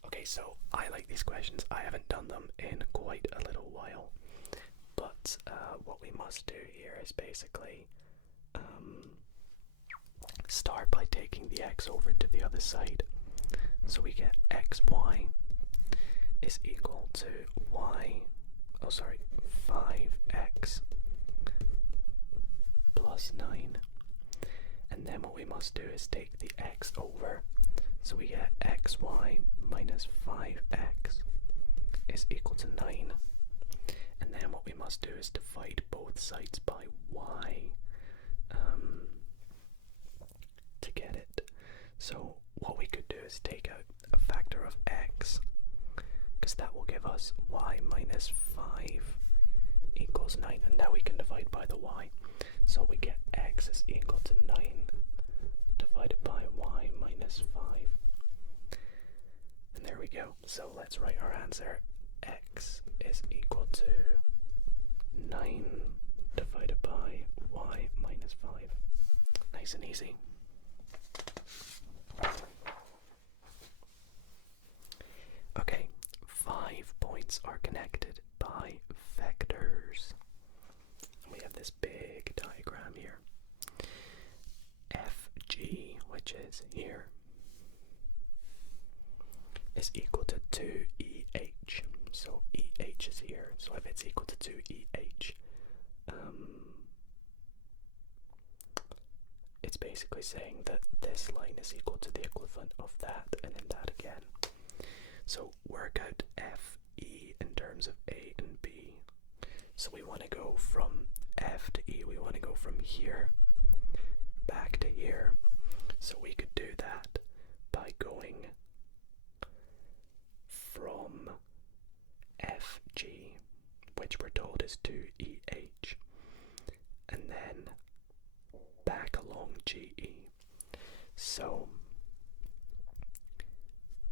Okay, so I like these questions. I haven't done them in quite a little while, but what we must do here is basically start by taking the x over to the other side. So we get xy is equal to 5x plus 9. And then what we must do is take the x over. So we get xy minus 5x is equal to 9. And then what we must do is divide both sides by y to get it. So what we could do is take out a factor of x, because that will give us y minus 5 equals 9. And now we can divide by the y. So we get x is equal to 9 divided by y minus 5. And there we go. So let's write our answer. X is equal to 9 divided by y minus 5. Nice and easy. Okay, 5 points are connected by vectors. We have this big diagram here. FG, which is here, is equal to 2EH. So EH is here. So if it's equal to 2EH, it's basically saying that this line is equal to the equivalent of that, and then that again. So work out FE in terms of A and B. So we want to go from F to E. We want to go from here back to here. So we could do that by going from FG, which we're told is 2EH, and then back along GE. So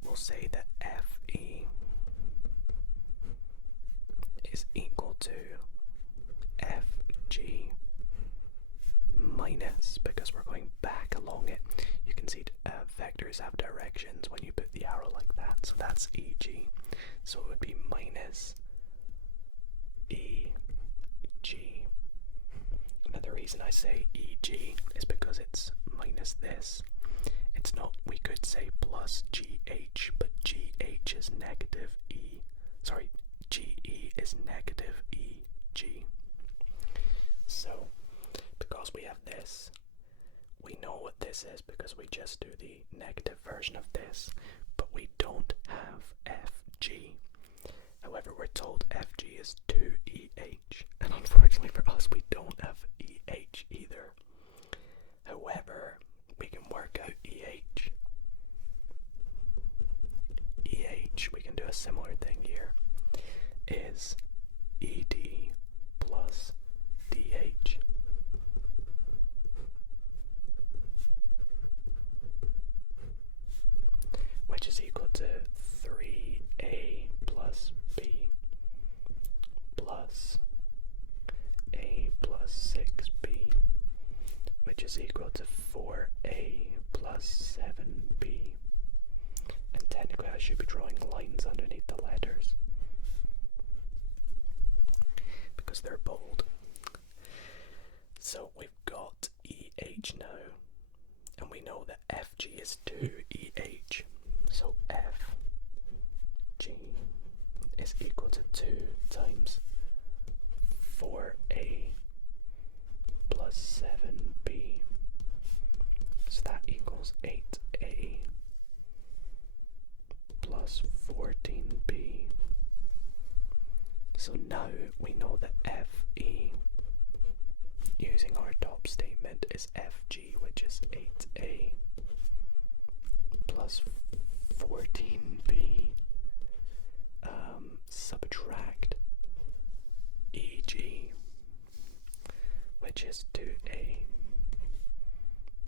we'll say that FE is equal to FG minus, because we're going back along it. You can see vectors have directions when you put the arrow like that. So that's EG. So it would be minus EG. Another reason I say EG is because it's minus this. It's not, we could say plus GH, but GH is negative E. Sorry, GE is negative EG. So, because we have this, we know what this is because we just do the negative version of this, but we don't have FG. However, we're told FG is 2EH, and unfortunately for us, we don't have EH either. However, we can work out EH. EH, we can do a similar thing here, is ED plus DH. Which is equal to 3A plus B plus A plus 6B, which is equal to 4A plus 7B. And technically I should be drawing lines underneath the letters because they're bold. So we've got EH now, and we know that FG is 2EH. So FG is equal to 2 times 4A plus 7B. So that equals 8A plus 14B. So now we know that FE, using our top statement, is FG, which is 8A plus 14B, subtract EG, which is 2A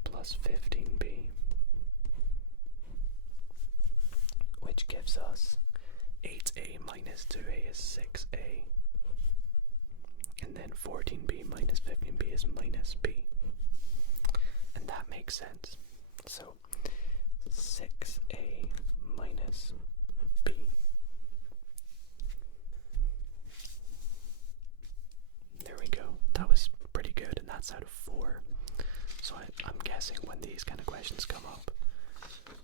plus 15B, which gives us 8A minus 2A is 6A, and then 14B minus 15B is minus B, and that makes sense. So 6A minus B. There we go. That was pretty good, and that's out of 4. So I'm guessing when these kind of questions come up,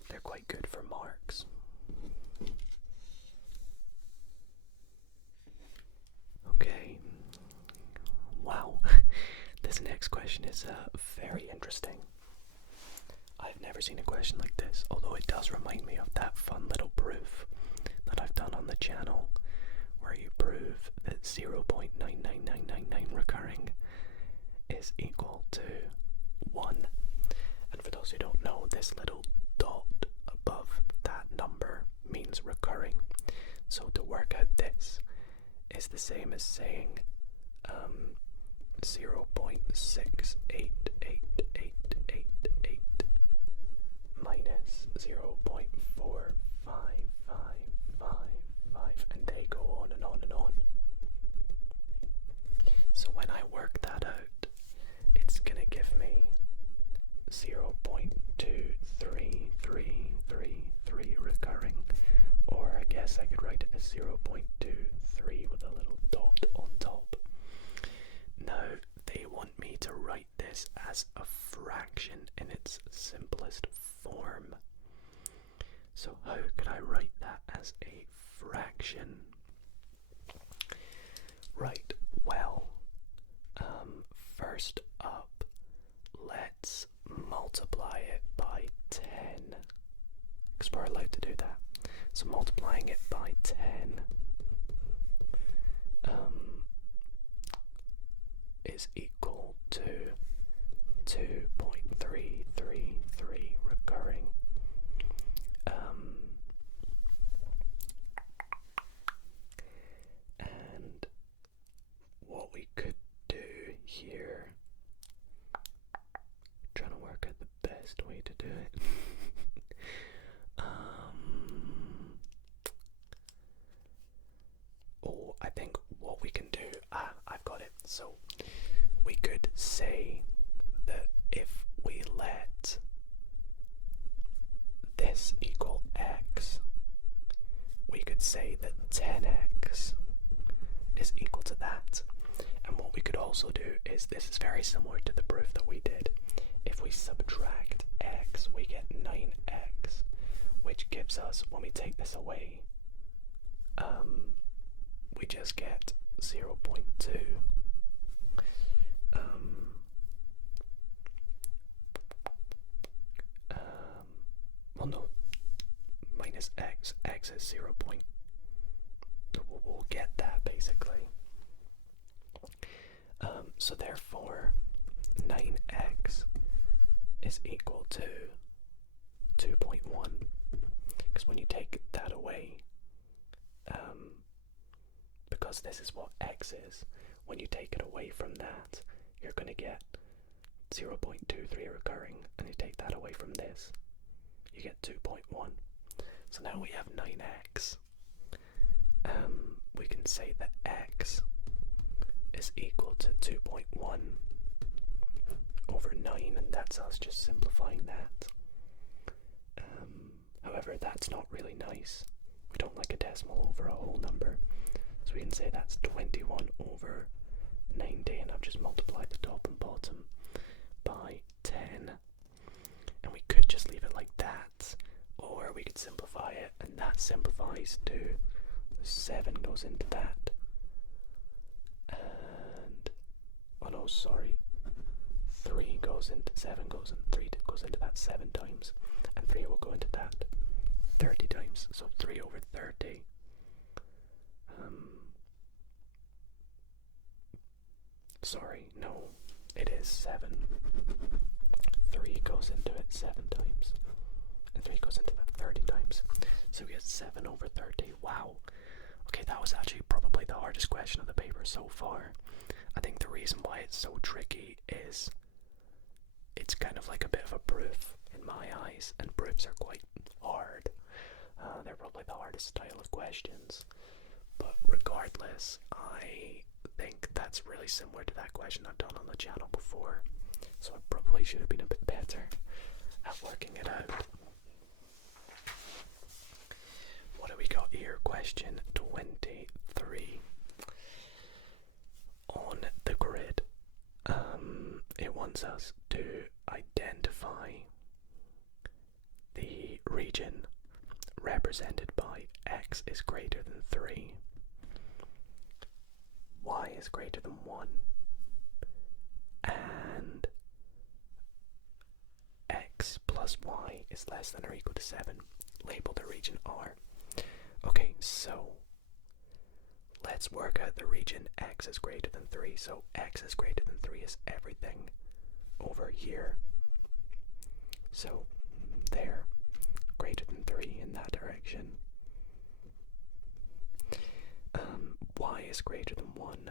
they're quite good for marks. Okay. Wow. This next question is very interesting. I've never seen a question like this, although it does remind me of that fun little proof that I've done on the channel, where you prove that 0.99999 recurring is equal to 1. And for those who don't know, this little dot above that number means recurring. So to work out this is the same as saying 0.6888888 minus 0.45555, and they go on and on and on. So when I work that out, it's gonna give me 0.23333 recurring, or I guess I could write it as 0.23 with a little dot on top. Now they want me to write this as a fraction in its simplest form. So how could I write that as a fraction? Right, well, first up, let's multiply it by 10, because we're allowed to do that. So multiplying it by 10 is equal to 2.333 recurring. And what we could do here, trying to work out the best way to do it. Oh, I think what we can do, I've got it. So we could say that if we let this equal x, we could say that 10x is equal to that. And what we could also also do is, this is very similar to the proof that we did. If we subtract x, we get 9x, which gives us, when we take this away, we just get 0.2. Well, no, minus x is 0. We'll get that basically. So therefore 9x is equal to 2.1, because when you take that away, because this is what x is, when you take it away from that, you're going to get 0.23 recurring, and you take that away from this, you get 2.1. So now we have 9x. We can say that x is equal to 2.1 over 9, and that's us just simplifying that. However, that's not really nice. We don't like a decimal over a whole number, so we can say that's 21 over 90, and I've just multiplied the top and bottom by 10, and we could just leave it like that, or we could simplify it, and that simplifies to 7 goes into that, and oh no, sorry, 3 goes into 7 goes in 3 goes into that 7 times, and 3 will go into that 30 times, so 3 over 30. Sorry, no, it is 7. 3 goes into it 7 times, and 3 goes into that 30 times, so we get 7 over 30. Wow. Okay, that was actually probably the hardest question of the paper so far. I think the reason why it's so tricky is it's kind of like a bit of a proof in my eyes, and proofs are quite hard. They're probably the hardest style of questions. But regardless, I think that's really similar to that question I've done on the channel before. So I probably should have been a bit better at working it out. What do we got here? Question 23. On the grid, it wants us to identify the region represented by x is greater than 3, y is greater than 1, and x plus y is less than or equal to 7. Label the region R. Okay, so let's work out the region x is greater than 3. So x is greater than 3 is everything over here. So there, greater than 3 in that direction. Y is greater than 1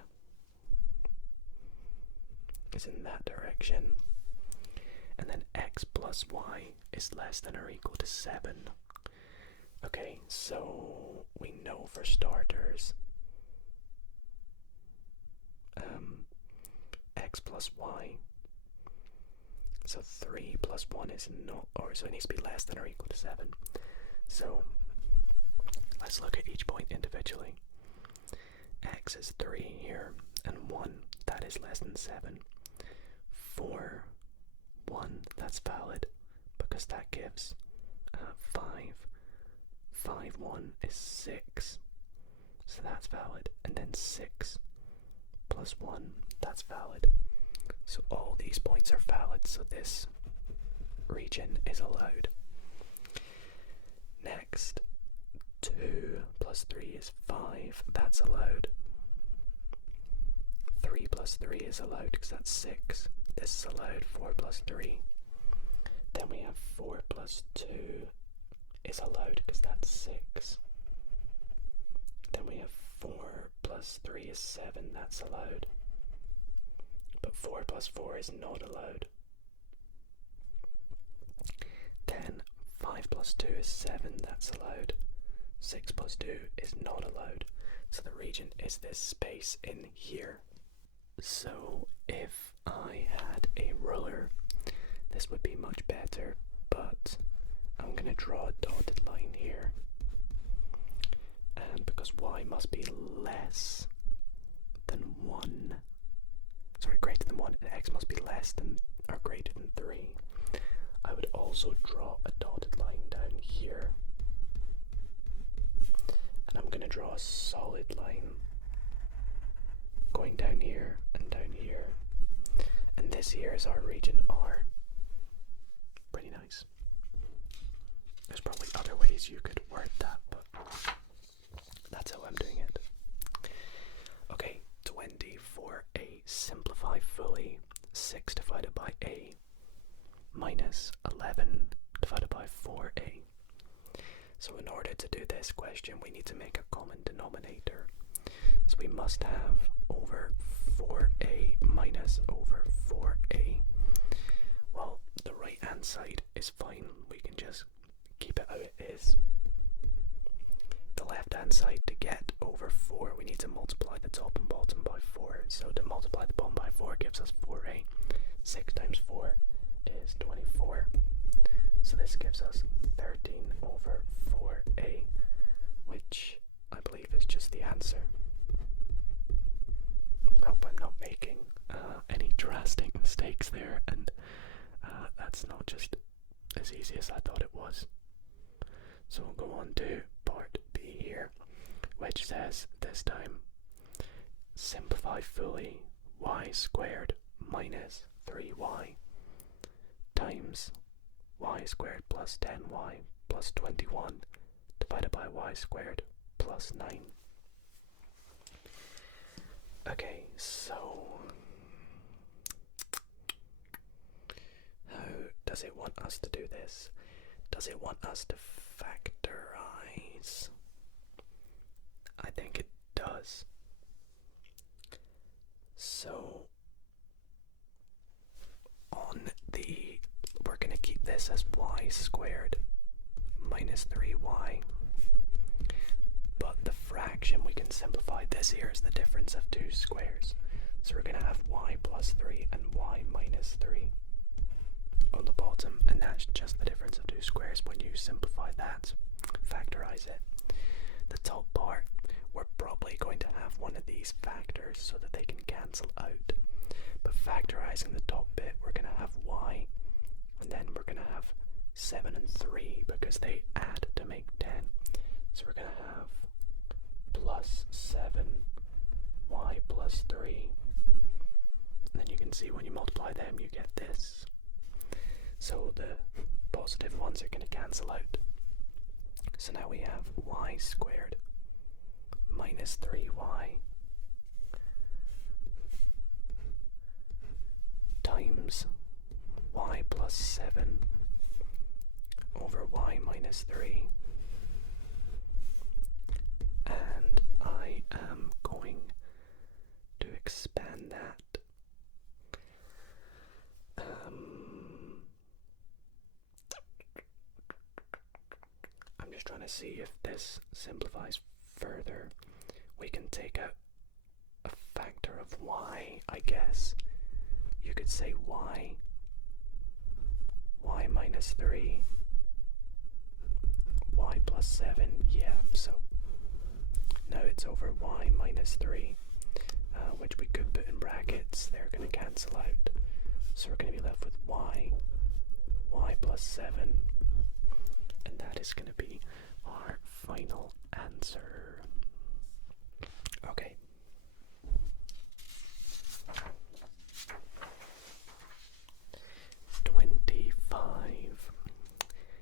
is in that direction. And then x plus y is less than or equal to 7. Okay, so we know for starters x plus y, so 3 plus 1 is not, or so it needs to be less than or equal to 7. So let's look at each point individually. X is 3 here, and 1, that is less than 7. 4, 1, that's valid, because that gives 5. 5, 1 is 6, so that's valid, and then 6 plus 1, that's valid. So all these points are valid, so this region is allowed. Next, 2 plus 3 is 5, that's allowed. 3 plus 3 is allowed because that's 6, this is allowed. 4 plus 3. Then we have 4 plus 2 is allowed because that's 6. Then we have 4 plus 3 is 7, that's allowed. But 4 plus 4 is not allowed. Then 5 plus 2 is 7, that's allowed. 6 plus 2 is not allowed. So the region is this space in here. So if I had a ruler, this would be much better, but I'm going to draw a dotted line here. And because y must be less than 1, also draw a dotted line down here. And I'm going to draw a solid line going down here and down here. And this here is our region R. Pretty nice. There's probably other ways you could word that, but that's how I'm doing it. Okay, 20 for a simplify fully. 6 divided by a minus 11 divided by 4a. So in order to do this question, we need to make a common denominator. So we must have over 4a minus over 4a. Well, the right hand side is fine. We can just keep it how it is. The left hand side, to get over 4, we need to multiply the top and bottom by 4. So to multiply the bottom by 4 gives us 4a. 6 times 4 is 24. So this gives us 13 over 4a, which I believe is just the answer. Hope I'm not making any drastic mistakes there, and that's not just as easy as I thought it was. So we'll go on to part B here, which says this time simplify fully y squared minus 3y times y squared plus 10y plus 21 divided by y squared plus 9. Okay, so how does it want us to do this? Does it want us to factorize? I think it does. So we're going to keep this as y squared minus 3y. But the fraction, we can simplify this here as the difference of two squares. So we're going to have y plus 3 and y minus 3 on the bottom, and that's just the difference of two squares. When you simplify that, factorize it, the top part, we're probably going to have one of these factors so that they can cancel out. But factorizing the top bit, we're going to have y, and then we're going to have 7 and 3 because they add to make 10. So we're going to have plus 7 y plus 3. And then you can see when you multiply them, you get this. So the positive ones are going to cancel out. So now we have y squared minus 3y times y plus 7 over y minus 3. And I am going to expand that. I'm just trying to see if this simplifies further. We can take out a factor of y, I guess. You could say y minus 3, y plus 7, yeah, so now it's over y minus 3, which we could put in brackets. They're going to cancel out, so we're going to be left with y plus 7, and that is going to be our final answer. Okay.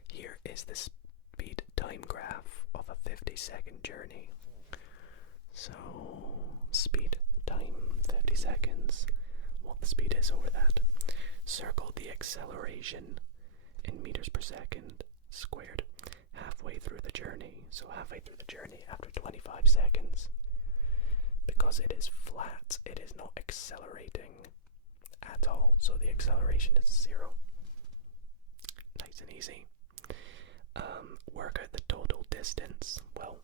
Here is the speed time graph of a 50-second journey. So, speed time 50 seconds, what the speed is over that. Circle the acceleration in meters per second squared halfway through the journey. So halfway through the journey after 25 seconds. Because it is flat, it is not accelerating at all, so the acceleration is 0. Nice and easy. Work out the total distance. Well,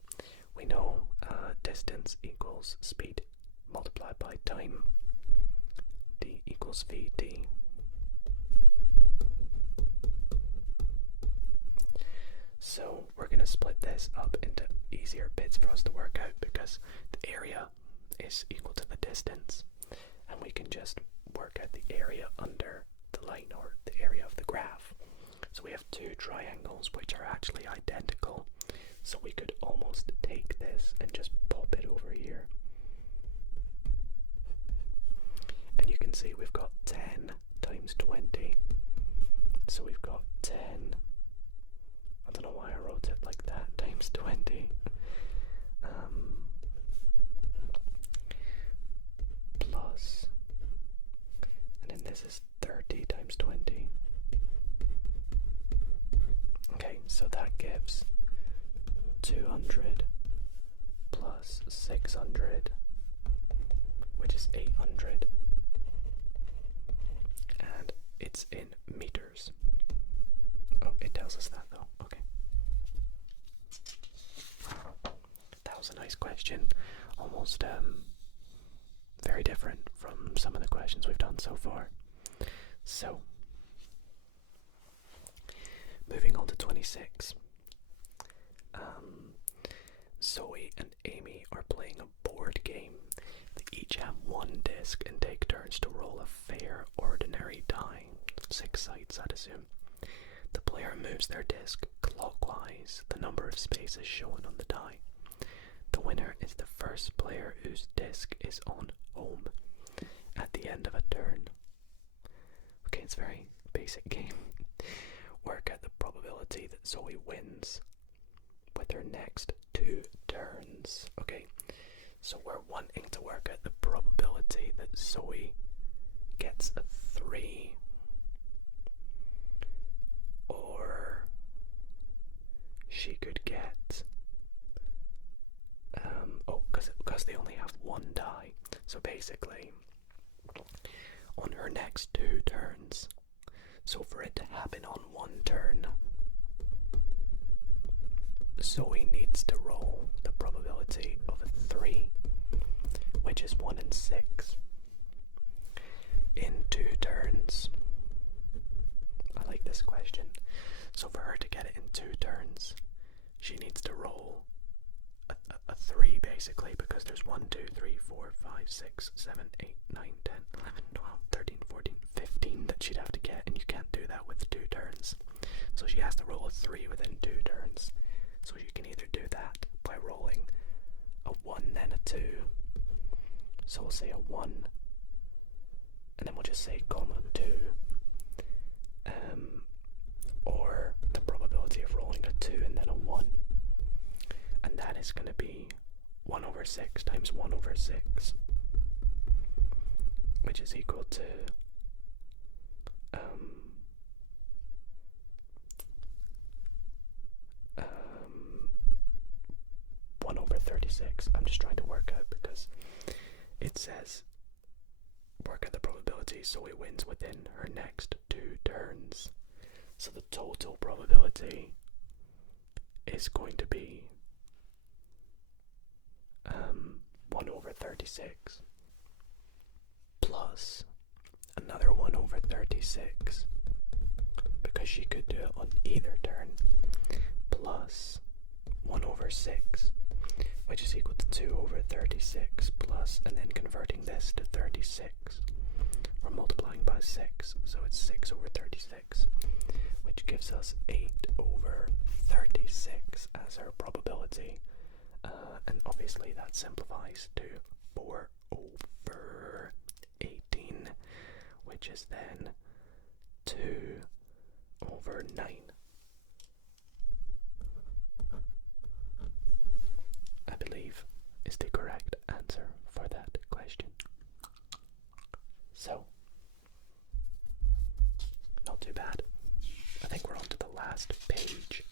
we know distance equals speed multiplied by time. D equals VT. So we're going to split this up into easier bits for us to work out because the area is equal to the distance, and we can just work out the area under the line, or the area of the graph. So we have two triangles which are actually identical, so we could almost take this and just pop it over here. And you can see we've got 10 times 20. So we've got 10, I don't know why I wrote it like that, times 20. Plus, and then this is 30 times 20. Okay, so that gives 200 plus 600, which is 800. And it's in meters. Oh, it tells us that though. Okay. That was a nice question. Almost very different from some of the questions we've done so far. So, moving on to 26. Zoe and Amy are playing a board game. They each have one disc and take turns to roll a fair ordinary die. 6 sides, I'd assume. The player moves their disc clockwise, the number of spaces shown on the die. The winner is the first player whose disc is on home at the end of a turn. Okay, it's a very basic game. Work out the probability that Zoe wins with her next 2 turns. Okay, so we're wanting to work out the probability that Zoe gets a 3. Or she could get because they only have 1 die. So basically, on her next 2 turns, so for it to happen on 1 turn, Zoe needs to roll the probability of a 3, which is 1 in 6. In 2 turns. I like this question. So for her to get it in 2 turns, she needs to roll a 3 basically, because there's 1, 2, 3, 4, 5, 6, 7, 8, 9, 10, 11, 12, 13, 14, 15 that she'd have to get, and you can't do that with 2 turns. So she has to roll a 3 within 2 turns. So you can either do that by rolling a 1 then a 2. So we'll say a 1, and then we'll just say comma 2. Or the probability of rolling a 2 and then a 1. And that is going to be 1 over 6 times 1 over 6, which is equal to 1 over 36. I'm just trying to work out because it says work out the probability so he wins within her next 2 turns. So the total probability is going to be 1 over 36 plus another 1 over 36, because she could do it on either turn, plus 1 over 6, which is equal to 2 over 36 plus, and then converting this to 36, we're multiplying by 6, so it's 6 over 36, which gives us 8 over 36 as our probability. And obviously that simplifies to 4 over 18, which is then 2 over 9. I believe is the correct answer for that question. So, not too bad. I think we're on to the last page.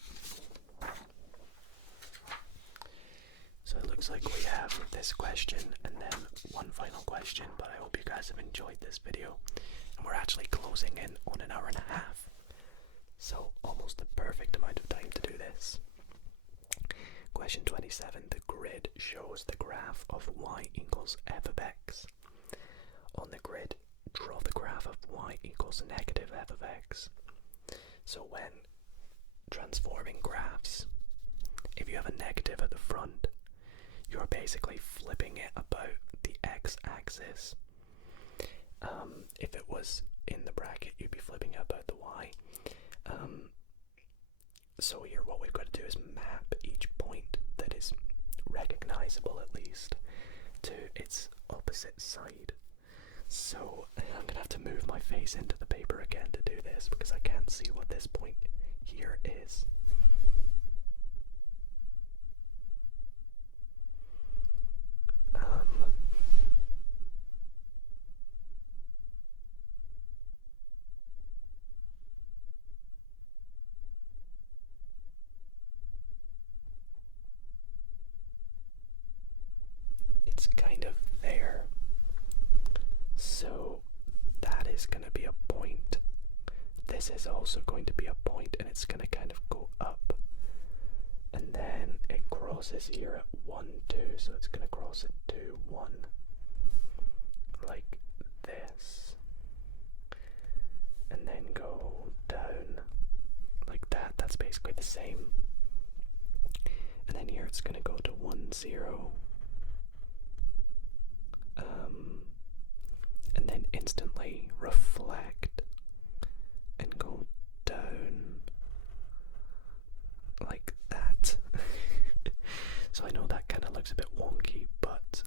So it looks like we have this question and then one final question, but I hope you guys have enjoyed this video. And we're actually closing in on an hour and a half. So almost the perfect amount of time to do this. Question 27. The grid shows the graph of y equals f of x. On the grid, draw the graph of y equals negative f of x. So when transforming graphs, if you have a negative at the front, you're basically flipping it about the x-axis. If it was in the bracket, you'd be flipping it about the y. So here what we've got to do is map each point that is recognizable at least to its opposite side. So I'm going to have to move my face into the paper again to do this because I can't see what this point here is. It's kind of there. So that is going to be a point. This is also going to be a point, and it's going to kind of go up. And then it crosses here at 1, 2, so it's going to cross at 2, 1. Like this. And then go down like that. That's basically the same. And then here it's going to go to 1, 0. And then instantly reflect and go down like that. So I know that kind of looks a bit wonky, but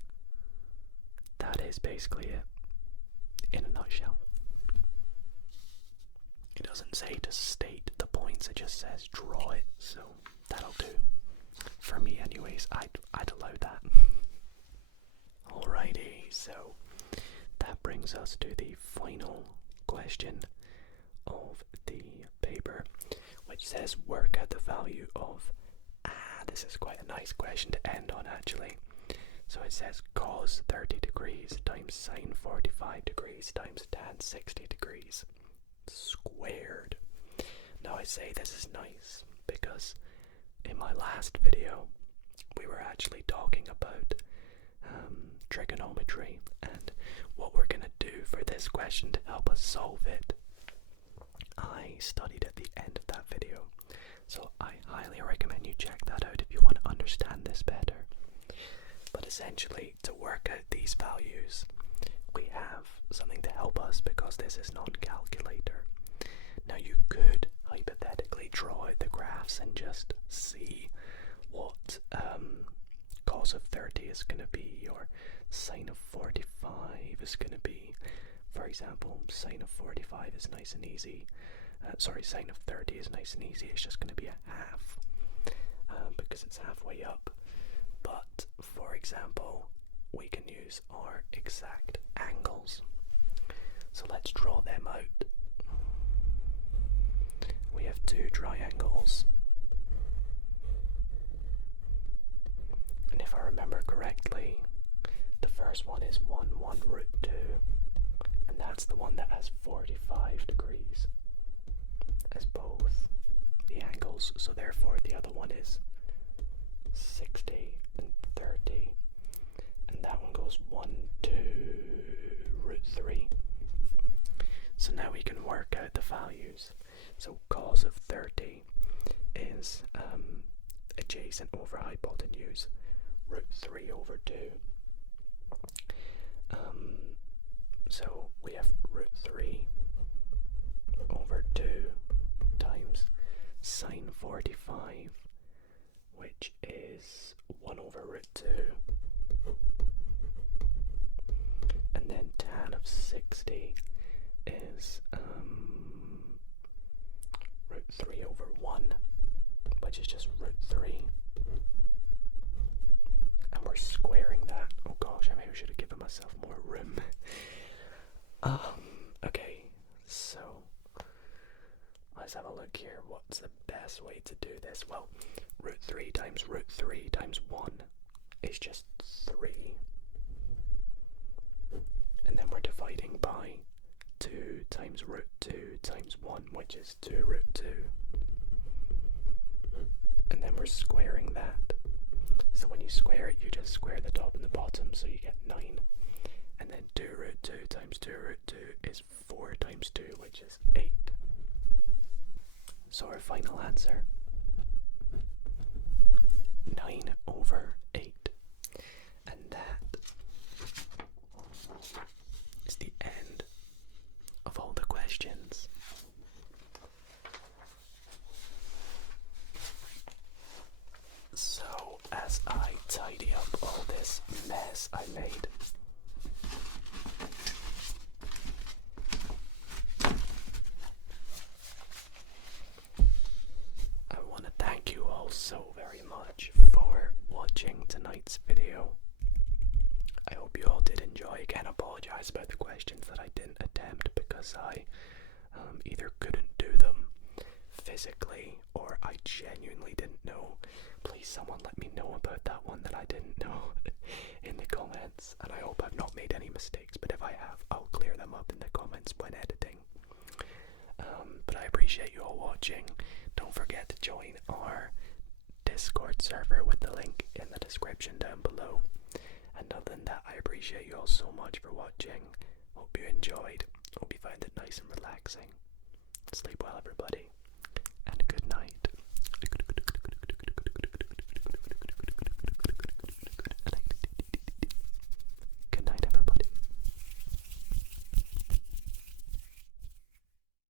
that is basically it in a nutshell. It doesn't say to state the points, it just says draw it, so that'll do. For me anyways, I'd allow that. Alrighty, so that brings us to the final question of the paper, which says work out the value of, this is quite a nice question to end on actually. So it says cos 30 degrees times sine 45 degrees times tan 60 degrees squared. Now I say this is nice because in my last video we were actually talking about trigonometry, and what we're going to do for this question to help us solve it, I studied at the end of that video, so I highly recommend you check that out if you want to understand this better. But essentially, to work out these values, we have something to help us because this is not a calculator. Now you could hypothetically draw out the graphs and just see what cos of 30 is going to be, or sine of 45 is going to be. For example, sine of 45 is nice and easy. Sine of 30 is nice and easy. It's just going to be a half because it's halfway up. But for example, we can use our exact angles. So let's draw them out. We have two triangles. And if I remember correctly, the first one is 1, 1 root 2. And that's the one that has 45 degrees as both the angles. So therefore the other one is 60 and 30. And that one goes 1, 2 root 3. So now we can work out the values. So cos of 30 is adjacent over hypotenuse root 3 over 2. So we have root 3 over 2 times sine 45, which is 1 over root 2. And then tan of 60 is root 3 over 1, which is just root 3. And we're squaring that. Oh gosh, I maybe should have given myself more room. Okay, so let's have a look here. What's the best way to do this? Well, root 3 times 1 is just 3. And then we're dividing by 2 times root 2 times 1, which is 2 root 2. And then we're squaring that. So when you square it, you just square the top and the bottom, so you get 9. And then 2 root 2 times 2 root 2 is 4 times 2, which is 8. So our final answer, 9 over 8. And that is the end of all the questions. I again apologise about the questions that I didn't attempt because I either couldn't do them physically or I genuinely didn't know. Please someone let me know about that one that I didn't know in the comments, and I hope I've not made any mistakes, but if I have, I'll clear them up in the comments when editing. But I appreciate you all watching. Don't forget to join our Discord server with the link in the description down below. And other than that, I appreciate you all so much for watching. Hope you enjoyed. Hope you found it nice and relaxing. Sleep well, everybody, and good night.